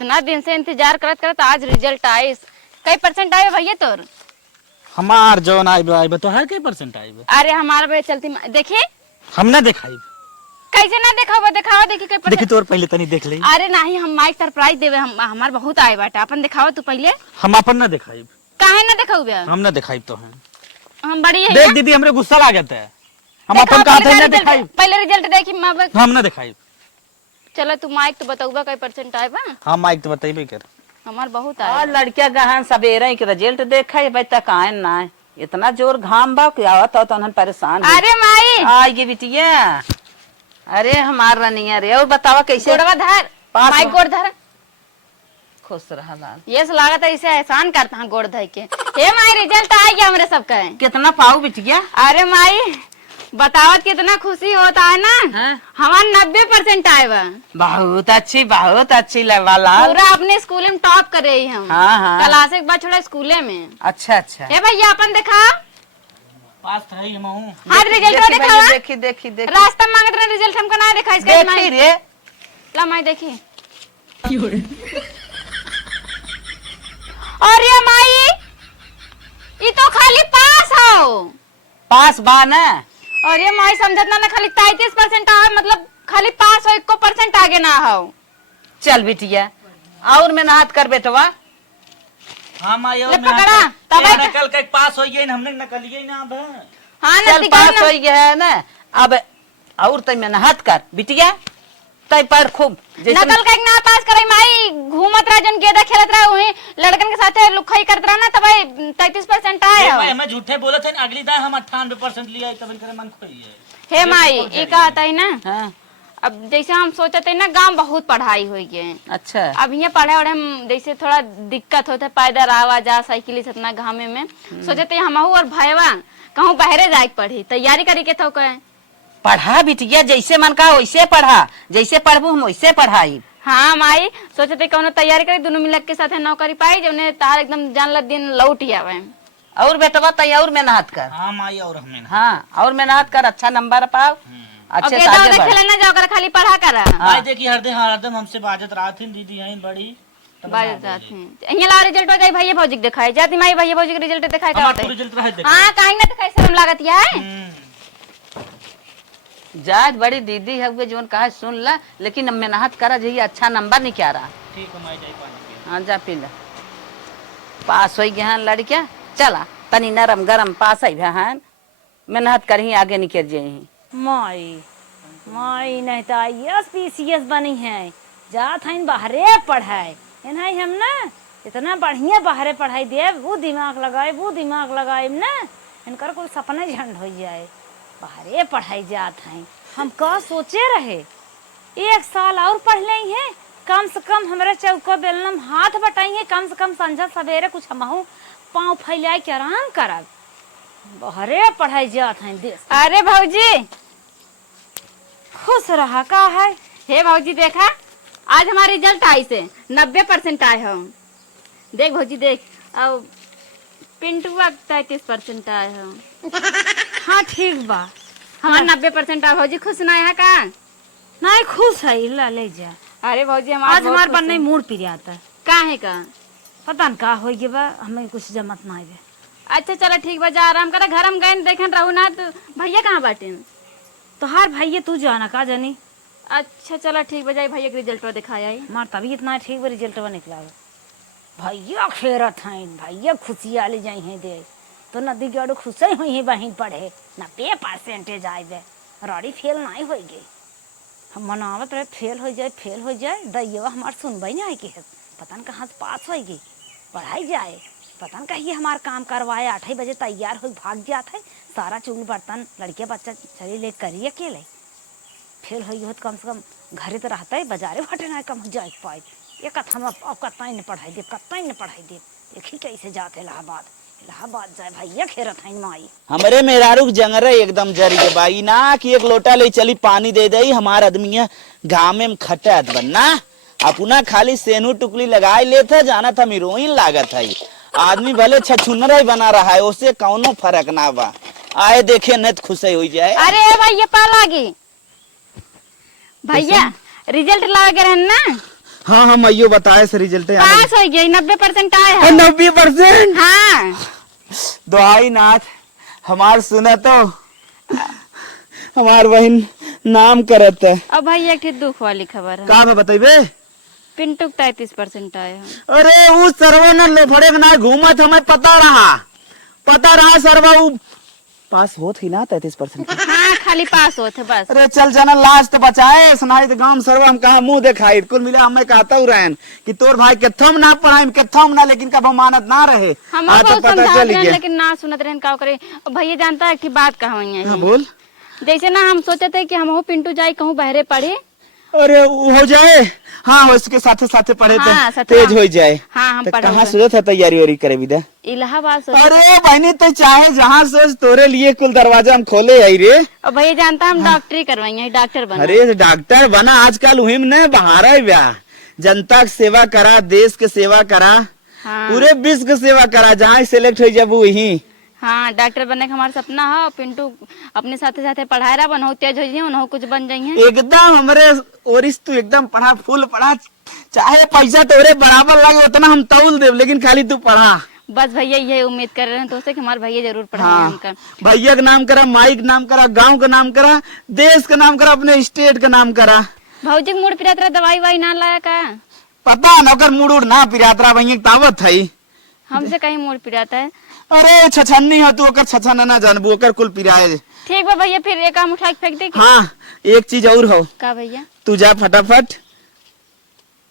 इतना दिन से इंतजार करत करत आज रिजल्ट आए। कई परसेंट आए भैया तोर? हमार जौन आइब तो है के परसेंट आइब? अरे हमारा बे चलती देखी हम ना देखाइब। कैसे ना देखा दिखावा देखी कई देखी तोर पहले तनी देख ले। अरे नहीं हम माइक सरप्राइज देवे हमार बहुत आए बाटा अपन दिखावा तू पहले। हम अपन ना देखाइब। काहे ना दिखाऊ बे? हम ना देखाइब तो हैं। हम बड़ी है देख दीदी हमरे गुस्सा आ जाता है। हम अपन कहा था ना दिखाइब। पहले रिजल्ट देखी हम ना दिखाइब। चलो तू माइक तो बताऊबा कई परसेंट आए बा? हां माइक तो बताइबे कर। हमार बहुत आए। और लड़किया गहन सवेरे के रिजल्ट देखा है तक काहे ना इतना जोर घाम बा कि आवत हो तो हम परेशान हो। अरे माई आई गे बिटिया। अरे हमार रनिया रे और बतावा कैसे गोड़वा धर माइक गोड़ धर। खुश रहा लाल। ये लागत है इसे एहसान करता है गोड़ धर के। हे माई रिजल्ट आ गया हमरे सबका। कितना पाऊ बिटिया? अरे माई बतावत कितना खुशी होता है ना। हाँ? हमार 90% आए बा। बहुत अच्छी वाला। पूरा अपने स्कूल में टॉप करे ही हम। हाँ। क्लास एक बार छोड़ा स्कूले में। अच्छा। हे भैया अपन देखा पास था ही हम। हाँ रिजल्ट देखा। देखी रास्ता मांगत रहे रिजल्ट हमको ना देखा इसका। देखी रे ला माई देखी। अरे माई ये तो खाली पास हो। पास बा ना। अरे माई समझत ना खाली 33% आओ मतलब खाली पास हो 1% आगे ना हो। चल बिटिया और मेहनत कर बेटवा। हां माई और ले पकड़ा तब नकल के पास होइए न हमने नकलिए ना अब। हां ना चल पास हो गया है ना अब और तय मेहनत कर बिटिया। तय पढ़ खूब नकल का ना पास करे माई घूमत रहा जन गेदा खेलत रहा वही लड़कन के साथे लुखाई करत रहा ना तब 33% आए हो। मैं झूठे बोलत है अगली दाय हम 98% लिया तब करे मन खोई है। हे माई ये कहता है ना। हाँ। अब जैसे हम सोचते ना गांव बहुत पढ़ाई हो गए। अच्छा। अब ये पढ़े और हम जैसे थोड़ा दिक्कत होता है पैदल आवा जा साइकिल से इतना घामे में सोचते हमहू और भैया कहूँ बहरे जाए पढ़ी तैयारी करी के तो कहे। पढ़ा बिटिया जैसे मन का वैसे पढ़ा जैसे पढ़बू हम वैसे पढ़ाई। हाँ माई सोचते कौनो तैयारी करे दोनों मिलक के साथ नौकरी पाई जो तार एकदम जान ला दिन लौट ही आवे। और बेटवा तय और मेहनत कर। हां माई और हमें। हाँ और मेहनत कर अच्छा नंबर पाओ अच्छे से आगे बढ़। खेले ना जाओ कर खाली पढ़ा करा। भाई देखी हरदम हमसे बाजत रात दीदी हैं बड़ी बाजत रात यहाँ ला रिजल्ट हो जाए भैया भौजी के दिखाई जाती माई भैया भौजी के रिजल्ट दिखाई हमारा रिजल्ट रहे देख। हां काहे ना दिखाई शर्म लागत है। जात बड़ी दीदी है वे जोन कहा सुन ला लेकिन मेहनत करा जी अच्छा नंबर नहीं क्या रहा। ठीक है माई जाई पानी। हाँ जा पी ला। पास हो गया लड़किया चला तनी नरम गरम पास आई बहन मेहनत करही आगे निकल जाही। माई नहीं तो IAS PCS बनी है जात है बाहरे पढ़ाई है हम ना इतना बढ़िया बाहरे पढ़ाई दे वो दिमाग लगाए ना इनकर कोई सपना झंड हो जाए बाहरे पढ़ाई जात है। हम का सोचे रहे 1 साल और पढ़ ले हैं कम से कम हमारे चौको बेलनम हाथ बटाई है कम से कम संझा सवेरे कुछ हमहू पाँव फैलाए के आराम करब बाहरे पढ़ाई जात है देश। अरे भौजी खुश रहा का है। हे भौजी देखा आज हमारा रिजल्ट आई से 90% आए हो। देख भौजी देख अब पिंटुआ 33% आए हो। हाँ ठीक बा हमारा 90% आए भौजी खुश ना है का? नहीं खुश है ला ले जा। अरे भौजी आज हमारे पर नहीं मूड पिर आता है काहे का? पता न का हो गया बा हमें कुछ जमत नहीं है। अच्छा चलो ठीक बा जा आराम करा घर हम गए देखन रहू ना तो भैया कहाँ बाटे? तो हर भैया तू जाना का जानी। अच्छा चलो ठीक बा जाई भैया के रिजल्ट दिखाया हमार तभी इतना ठीक बा रिजल्ट निकला भैया खेरत हैं भैया खुशियाँ ले जाई हैं दे तो नदी गड़ो खुश हुई है बहन पढ़े 90% आए बे रड़ी फेल नहीं हो गई। हम मनावत रहे फेल हो जाए दैया हमार सुनबई नहीं के पता न कहाँ से पास हो गई पढ़ाई जाए पता न कहिए हमार काम करवाए 8 बजे तैयार हो भाग जात है सारा चूल बर्तन लड़के बच्चा चली ले करिए अकेले फेल हो कम से कम घरे तो रहता है बाजारे घटे ना कम हो जाए पाए ये कथा हम अब कतना ही पढ़ाई दे देखी कैसे जाते इलाहाबाद जाए भैया खेरत है माई। हमरे मेहरारू जंगरे एकदम जरिए बाई ना कि एक लोटा ले चली पानी दे दई हमार आदमी गाँव में खटत बनना अपना खाली सेनू टुकली लगाए लेते जाना था हीरोइन लागत है आदमी भले छछुनर ही बना रहा है उससे कौनो फर्क ना बा आए देखे न खुश हो जाए। अरे भैया पा लागी भैया रिजल्ट ला के रहन ना। हाँ हम आइयो बताए से रिजल्ट पास हो गई, 90% आए हैं। 90%। हाँ दुहाई नाथ हमार सुना तो हमार बहन नाम करत है। अब भाई एक दुख वाली खबर है, का है बताइबे? पिंटू 33% आए हैं। अरे उस सरवा न लोफड़े के ना घूमत हमें पता रहा सरवा उ पास होत ही ना 33%। हाँ खाली पास होते बस। अरे चल जाना लास्ट बचाए सुनाई तो गांव सरवा हम कहा मुंह दिखाई कुल मिला हमें कहता हूँ रहन कि तोर भाई केथम ना पढ़ाई केथम ना, लेकिन कब मानत ना रहे। हम आज तो बहुत पता समझा चल रहे हैं गया। लेकिन ना सुनत रहे का करे। अब भैया जानता है कि बात कहाँ हुई हाँ है। बोल। जैसे ना हम सोचे थे कि हम हो पिंटू जाए कहूँ बहरे पढ़े। अरे वो हो जाए, हाँ उसके साथे साथे पढ़े हाँ, तो साथे तेज हम- हो जाए। हाँ हम तो पढ़े कहाँ सोचा था तैयारी वारी करे विदा? इलाहाबाद सोचे। अरे बहनी तो चाहे जहाँ सोच तोरे लिए कुल दरवाजा हम खोले आई रे। और भैया जानता है हम डॉक्टरी करवाएंगे, डॉक्टर बना। अरे डॉक्टर बना आजकल उहिम ने बहारा है ब्याह, जनता की सेवा करा, देश के सेवा करा, हाँ पूरे विश्व के सेवा करा, जहाँ सेलेक्ट हो जाबू वही। हाँ डॉक्टर बनने का हमारा सपना है। पिंटू अपने साथे साथे पढ़ाए रहा, बनहो तेज हो जाइए, उन्हों कुछ बन जाइए। एकदम हमरे ओरिस तू एकदम पढ़ा, फुल पढ़ा, चाहे पैसा तोरे बराबर लगे उतना हम तौल देव, लेकिन खाली तू पढ़ा। बस भैया यही उम्मीद कर रहे हैं तो कि हमारे भैया जरूर पढ़ाएंगे हाँ हमका। भैया का नाम करा, माई का नाम करा, गांव का नाम करा, देश का नाम करा, अपने स्टेट का नाम करा। भौजी के मूड पिरात रहा, दवाई वाई ना लाया का? पता न ओकर मूड उड़ ना पिरातरा भैया की तावत है। हमसे कहीं मूड पिराता है। अरे छछन्नी हो तू, ओकर छछन ना जानबू, ओकर कुल पिराए। ठीक बा भैया, फिर एक आम उठा के फेंक दे। हाँ एक चीज और हो, का भैया? तू जा फटाफट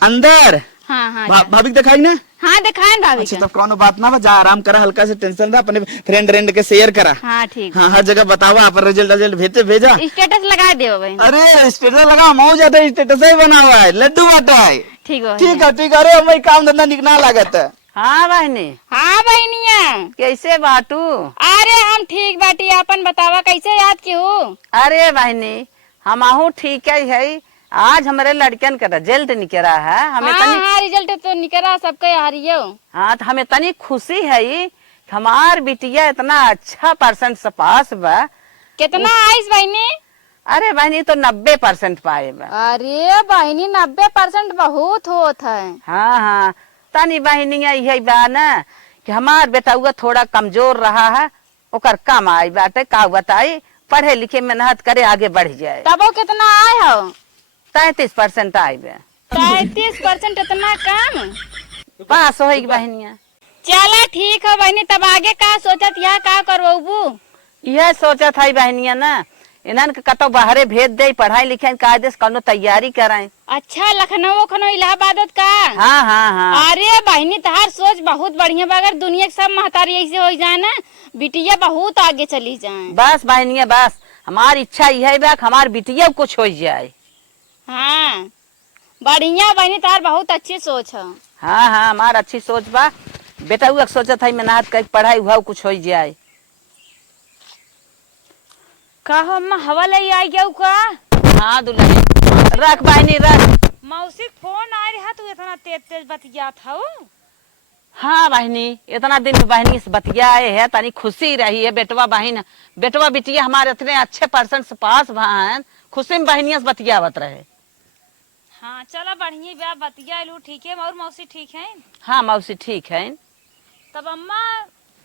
अंदर। हाँ हाँ भाभी को दिखाई ना? हाँ दिखाएं भाभी अच्छा का। तब कौन बात ना बा, जा आराम करा, हल्का से टेंशन ना, अपने फ्रेंड रेंड के शेयर करा। हाँ ठीक। हाँ हर जगह बतावा, अपन रिजल्ट भेजा। स्टेटस लगा दे भाई। अरे स्टेटस लगा, मौज आता है, स्टेटस ही बना हुआ है, लड्डू बांटा है। ठीक है ठीक है ठीक है। अरे हमें काम धंधा निकना लागत है। हाँ बहनी, हाँ बहनिया। कैसे बाटू? अरे हम ठीक बाटी, अपन बतावा कैसे याद की हो? अरे बहनी हम ठीक है। आज हमारे लड़कन का रिजल्ट निकला है, हमें हाँ तनी हाँ रिजल्ट तो निकला, सबके हारियो। हाँ तो हमें तनी खुशी है कि हमार बिटिया इतना अच्छा परसेंट से पास बा। कितना आइस बहनी? अरे बहनी तो 90% पाए बा। अरे बहनी 90% बहुत होत है। हाँ हाँ तनी बहनिया यही बा ना कि हमार बेटा थोड़ा कमजोर रहा है, ओकर कम आई बाटे, का बताई, पढ़े लिखे मेहनत करे आगे बढ़ जाए। तब वो कितना आए हो? 33% आई बा। 33% इतना कम? पास हो बहनिया। चला ठीक है बहनी, तब आगे का सोचत या का करबू? यह सोचा था बहनिया ना, इन्हन के कतो बाहरे भेज दे, पढ़ाई लिखाई कायदे से कौनो तैयारी कराए। अच्छा लखनऊ खनो इलाहाबाद का? हाँ हाँ हाँ। अरे बहनी तहार सोच बहुत बढ़िया बा, अगर दुनिया के सब महतारी ऐसे हो जाए ना, बिटिया बहुत आगे चली जाए। बस बहनिया बस हमारी इच्छा यह बा हमार बिटिया कुछ हो जाए। हाँ बढ़िया बहनी, तहार बहुत अच्छी सोच है। हाँ हाँ हमार अच्छी सोच बा, बेटा हुआ सोचा था मेहनत कर पढ़ाई हुआ कुछ हो जाए। का अम्मा हवा ले आई गया का? हाँ दुल्हन रख बहनी रख। मौसी फोन आ रहा, तू इतना तेज तेज बतिया था? हाँ बहनी इतना दिन बहनी से बतियाए है, तनी खुशी रही है। बेटवा बिटिया हमारे इतने अच्छे परसेंट से पास भान, खुशी में बहनिया से बतियावत रहे। हाँ चला बढ़िया बा, बतिया लू ठीक है। और मौसी ठीक है? हाँ मौसी ठीक है। तब अम्मा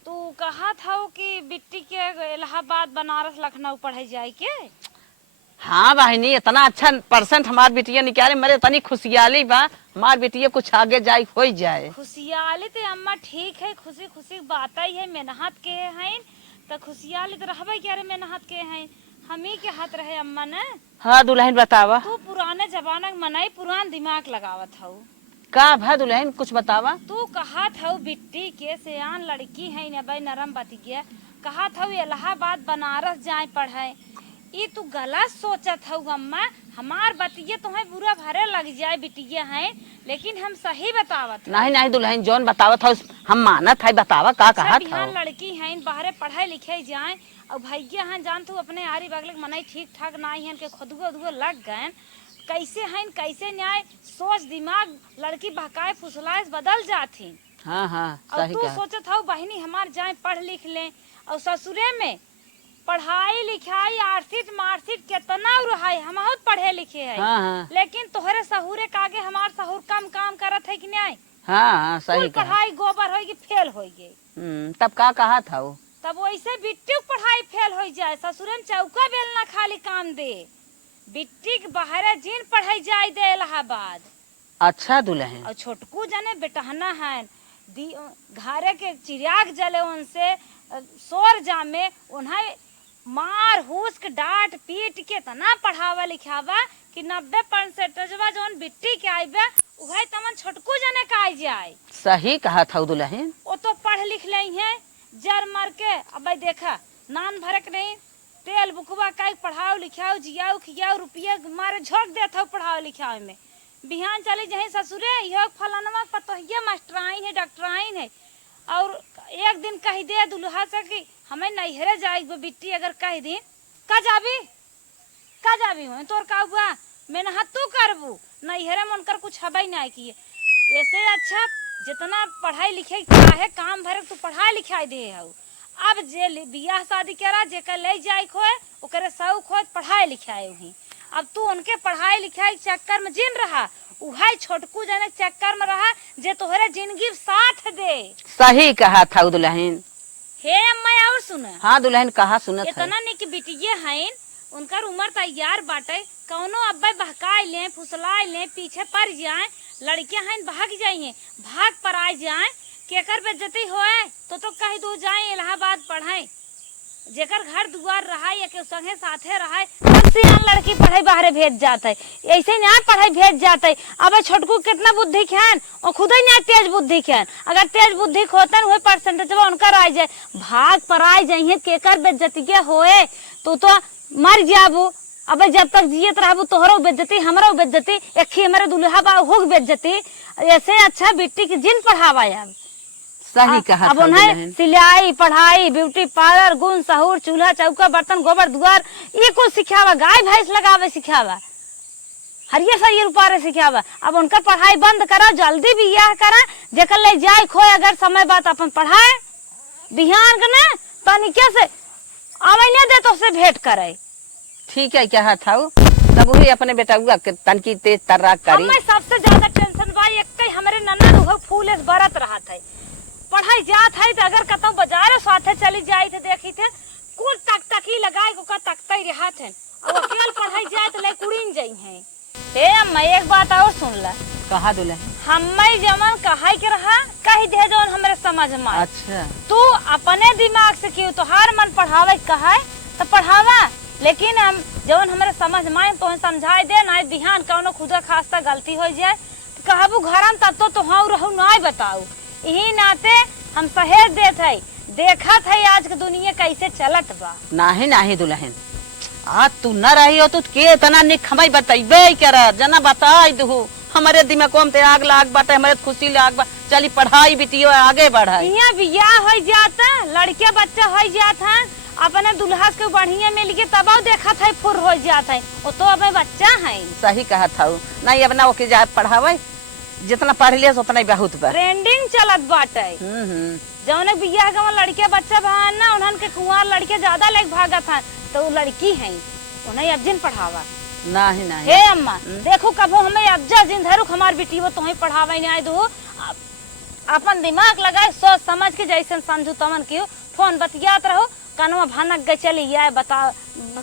तू कहा था कि बिट्टी के इलाहाबाद बनारस लखनऊ पढ़े जाए के? हाँ बहनी इतना अच्छा परसेंट हमार बिटिया निकाले, मेरे इतनी खुशियाली बा हमार बिटिया कुछ आगे जाए हो जाए। खुशियाली तो अम्मा ठीक है, खुशी खुशी बात ही है, मेहनत के हैं तो खुशियाली तो रहबे क्या रे, मेहनत के हैं हम ही के हाथ रहे अम्मा ने। हाँ दुल्हन बतावा। तू पुराने जमाना के मनाई पुरान दिमाग लगावत हूँ का भा दुल्हन कुछ बतावा। तू कहा था बिट्टी के सियान लड़की है न भाई, नरम बतिया, कहा था इलाहाबाद बनारस जाए पढ़े। ये तू गलत सोचत हूँ अम्मा, हमार बतिया तुम्हें बुरा भरे लग जाए बिटिया है, लेकिन हम सही बतावत। नहीं नहीं दुल्हन जौन बतावत हो हम मानत है, बतावा का कहा था। लड़की है बाहरे पढ़े लिखे जाए, और भैया हैं जान तू अपने आरी बगल मनाई ठीक ठाक नहीं है के खुदगो उदगो लग गए, कैसे हैं कैसे न्याय सोच दिमाग लड़की बहकाए फुसलाए बदल जाती। हाँ हाँ और सही तू कहा। सोचत हूँ बहनी हमार जाए पढ़ लिख ले, और ससुरे में पढ़ाई लिखाई आर्थिक मार्कशीट केतना रहाई हम बहुत पढ़े लिखे है हाँ हाँ लेकिन तोहरे सहूरे के आगे हमार सहूर कम काम करत है कि नहीं। हाँ सही कुल कहा। पढ़ाई गोबर होगी फेल होगी। तब का कहा था वो? तब वैसे बिट्टी की पढ़ाई फेल हो जाए ससुरन चौका बेलना खाली काम दे बिट्टी के बाहर जिन पढ़ाई जाए दे इलाहाबाद। अच्छा दुल्हन। और छोटकू जने बेटहना है घरे के चिराग जले उनसे सोर जामे उन्हें मार हुस के डांट पीट के तना पढ़ावा लिखावा कि 90% जौन बिट्टी के आईबे उहे तमन छोटकू जने का आई जाए। सही कहा था दुल्हन। वो तो पढ़ लिख ले हैं जर मर के अब देखा नान भरक नहीं तेल बुकवा का पढ़ाओ लिखाओ जियाओ खियाओ रुपया मारे झोंक देता हो पढ़ाओ लिखाओ में बिहान चले जाए ससुरे यह फलाना पतोहिया मास्टराइन है डॉक्टराइन है और एक दिन कह दे दुल्हा से कि हमें नैहरे जाए बिट्टी अगर कह दी का जाबी हो तोर का हुआ मैंने तू करबू नैहरे में उनकर कुछ हबई नहीं किए ऐसे अच्छा जितना पढ़ाई लिखाई चाहे काम भरे तू पढ़ाई लिखाई दे हो। अब जे बियाह शादी करा जेकर ले जाए खोए ओकरे शौक हो पढ़ाई लिखाई हुई। अब तू उनके पढ़ाई लिखाई चक्कर में जिन रहा उहाई छोटकू जने चक्कर में रहा जे तोहरे जिंदगी साथ दे। सही कहा था दुल्हन। हे अम्मा और सुन। हाँ दुल्हन कहा सुनत है। इतना नहीं कि बिटिये हैं उनकर उम्र तैयार बाटे कौनो अब्बे बहकाई ले फुसलाई ले पीछे पड़ जाए लड़कियां हैं भाग जाइए भाग पर आ जाए केकर बेइज्जती होए तो कह दो जाए इलाहाबाद पढ़ाए जेकर घर दुआर रहा या के संगे साथे रहा सियान लड़की पढ़ाई बाहर भेज जाता है ऐसे ना पढ़ाई भेज जाता है। अब छोटकू कितना बुद्धि खान और खुद ही ना तेज बुद्धि खान अगर तेज बुद्धि होता वही परसेंटेज उनकर आ जाए भाग पर आ जाइए केकर बेइज्जती के होए तो मर जाबू। अब जब तक जियत रहबू तोहरो बेइज्जती हमरो बेइज्जती एक ही हमारे दुल्हा बा हो बेइज्जती ऐसे अच्छा बिट्टी की जिन पढ़ावा अब सही कहा। अब उन्हें सिलाई पढ़ाई ब्यूटी पार्लर गुण सहूर चूल्हा चौका बर्तन गोबर दुआर ये कुछ सिखावा गाय भैंस लगावे सिखावा हरिये सरिये रुपारे सिखावा। अब उनका पढ़ाई बंद करा जल्दी बियाह करा जेकर ले जाए खोए अगर समय बात अपन पढ़ाए बिहान के ना तनिके से आवे दे तो से भेंट करे। ठीक है क्या था तब वही अपने बेटा हुआ तनकी तेज तर्राक करी। हमें सबसे ज्यादा टेंशन बा एक हमारे नन्ना वो फूल बरत रहा था पढ़ाई जात है तो अगर कतौ बाजार साथे चली जाए थे देखी थे कुल तकतकी लगाए को तकता ही रहा थे और अकेले पढ़ाई जाए तो ले कुड़ीन जाई है। हे अम्मा एक बात और सुन ला। कहा दुल्हन। हमें जमन कहाई के रहा कही दे जौन हमारे समझ में। अच्छा तू अपने दिमाग से क्यों तोहार मन पढ़ावे कहा तो पढ़ावा लेकिन हम जौन हमारे समझ में तो समझाई दे ना बिहान कौनो खुदा खास्ता गलती हो जाए तो कहबू घर तब तो हाँ रहू ना बताऊ यही नाते हम सहेज देत है देखा था आज के दुनिया कैसे चलत बा। नाही नाही दुल्हन आज तू न रही हो तो के तना निक हमें बताइबे करा जना बताई दू हमारे दिमाग में आग लाग बाटे हमारे खुशी लाग बा चली पढ़ाई बिटियो आगे बढ़ाई। यहाँ बियाह हो जाता लड़के बच्चा हो जाता अपने दुल्हा के बढ़िया मिल के तब देखा था फुर हो जाता है वो तो अब बच्चा है। सही कहा था नहीं अब ना ओके जा पढ़ावे जितना पढ़ लिया उतना ही बहुत बा ट्रेंडिंग चलत बाटे। जौन बियाह गवा लड़के बच्चा भान ना उन्हन के कुंवार लड़के ज्यादा लेके भागत हैं तो लड़की है उन्हें अब जिन पढ़ावा। नहीं नहीं हे अम्मा देखो कबो हमें अज्जा जिन धरुक हमार बेटी वो तुम्हें पढ़ावा नहीं आए दो अपन दिमाग लगाए सोच समझ के जैसे समझू तमन क्यों फोन बतियात रहो कानवा भानक गए चली जाए बता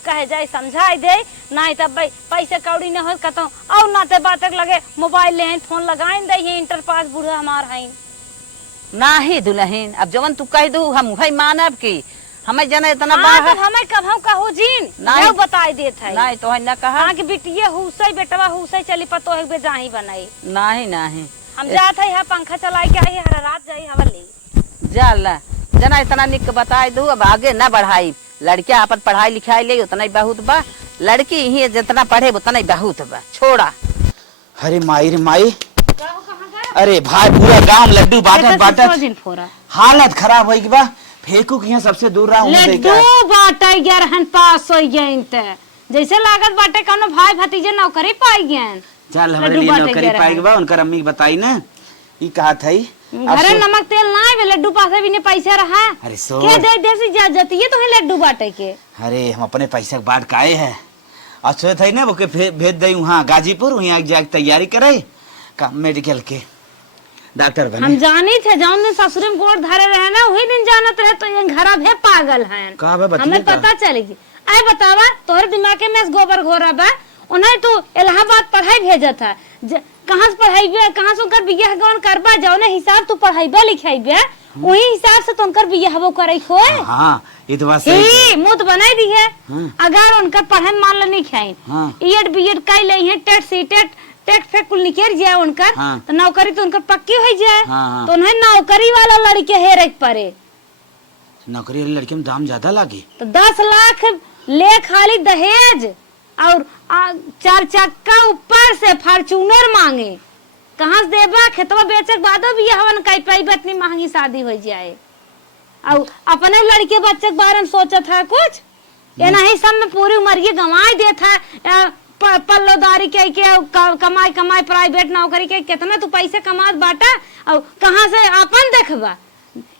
कहे जाए समझाई दे नहीं तब भाई पैसे कौड़ी न हो कतो और नाते बातक लगे मोबाइल ले फोन लगाइन दे इंटर पास बूढ़ा हमार है नाही दुल्हन अब जवन तू कह दू हम वही मानब की हमें जना इतना बाहर हमें कब कहू जीन नहीं बताई देत है नहीं तो न कहा कि बिटिया हुसई बेटवा हुसई चली पतो है बेजाही बनाई नहीं नहीं हम जात है पंखा चलाई के आई हर रात जाई हवली जाला जना इतना निक बताई दू अब आगे न बढ़ाई लड़कियां अपन पढ़ाई लिखाई ले उतना ही बहुत बा लड़की ही जितना पढ़े उतना ही बहुत बा छोड़ा। अरे माई रे माई अरे भाई पूरा गांव लड्डू बाटत बाटत हालत खराब हो गई बा फेंकू के यहाँ सबसे दूर रहा लड्डू बाटे गरहन पास हो गए जैसे लागत बाटे कोनो भाई भतीजे नौकरी पाई गए चल हमारे लिए नौकरी पाई बा उनकर अम्मी बताई ना ई कहा थई घरे नमक तेल ना है लड्डू पासे भी ने पैसा रहा अरे सो के दे देसी जाती है तो है लड्डू बाटे के। अरे हम अपने पैसा के बाट काए है अच्छे थई ना ओके भेज दई वहाँ गाजीपुर वहाँ जाके तैयारी करे का मेडिकल के डॉक्टर हम बने। जानी थे जौन दिन ससुर में गोड़ धरे रहे ना वही दिन जानत रहे तो ये घरा भे पागल है का बे बतिया हमें का? पता चलेगी। आए बतावा तोहरे दिमाग में गोबर घोरा बा उन्हें तो इलाहाबाद पढ़ाई भेजा था कहाँ से पढ़ाई कहाँ से उनकर बियाह गवन करबा जाओ ना हिसाब तू पढ़ाईबा लिखाईबा वही हिसाब से तो उनकर बियाह वो करे खोए। हाँ ये तो बात सही है। मुंह तो बनाई दी है अगर उनका पढ़े मान लो नहीं खाई हाँ। ईएड बीएड कई ले है टेट सी टेट फेक कुल निकल जाए उनकर हाँ। तो नौकरी तो उनकर पक्की हो जाए हाँ। तो उन्हें नौकरी वाला लड़के हेरे पड़े नौकरी वाली लड़की में दाम ज्यादा लागे तो 10 लाख ले खाली दहेज और 4 चक्का ऊपर से फॉर्च्यूनर मांगे कहाँ से देबा खेतवा बेचे के बादो भी हवन कई पाई इतनी महंगी शादी हो जाए और अपने लड़के बच्चे के बारे में सोचा था कुछ ये नहीं सब में पूरी उम्र ये गंवाई देता है पल्लोदारी के कमाई कमाई प्राइवेट नौकरी के कितना तू पैसे कमा बाटा और कहाँ से अपन देखबा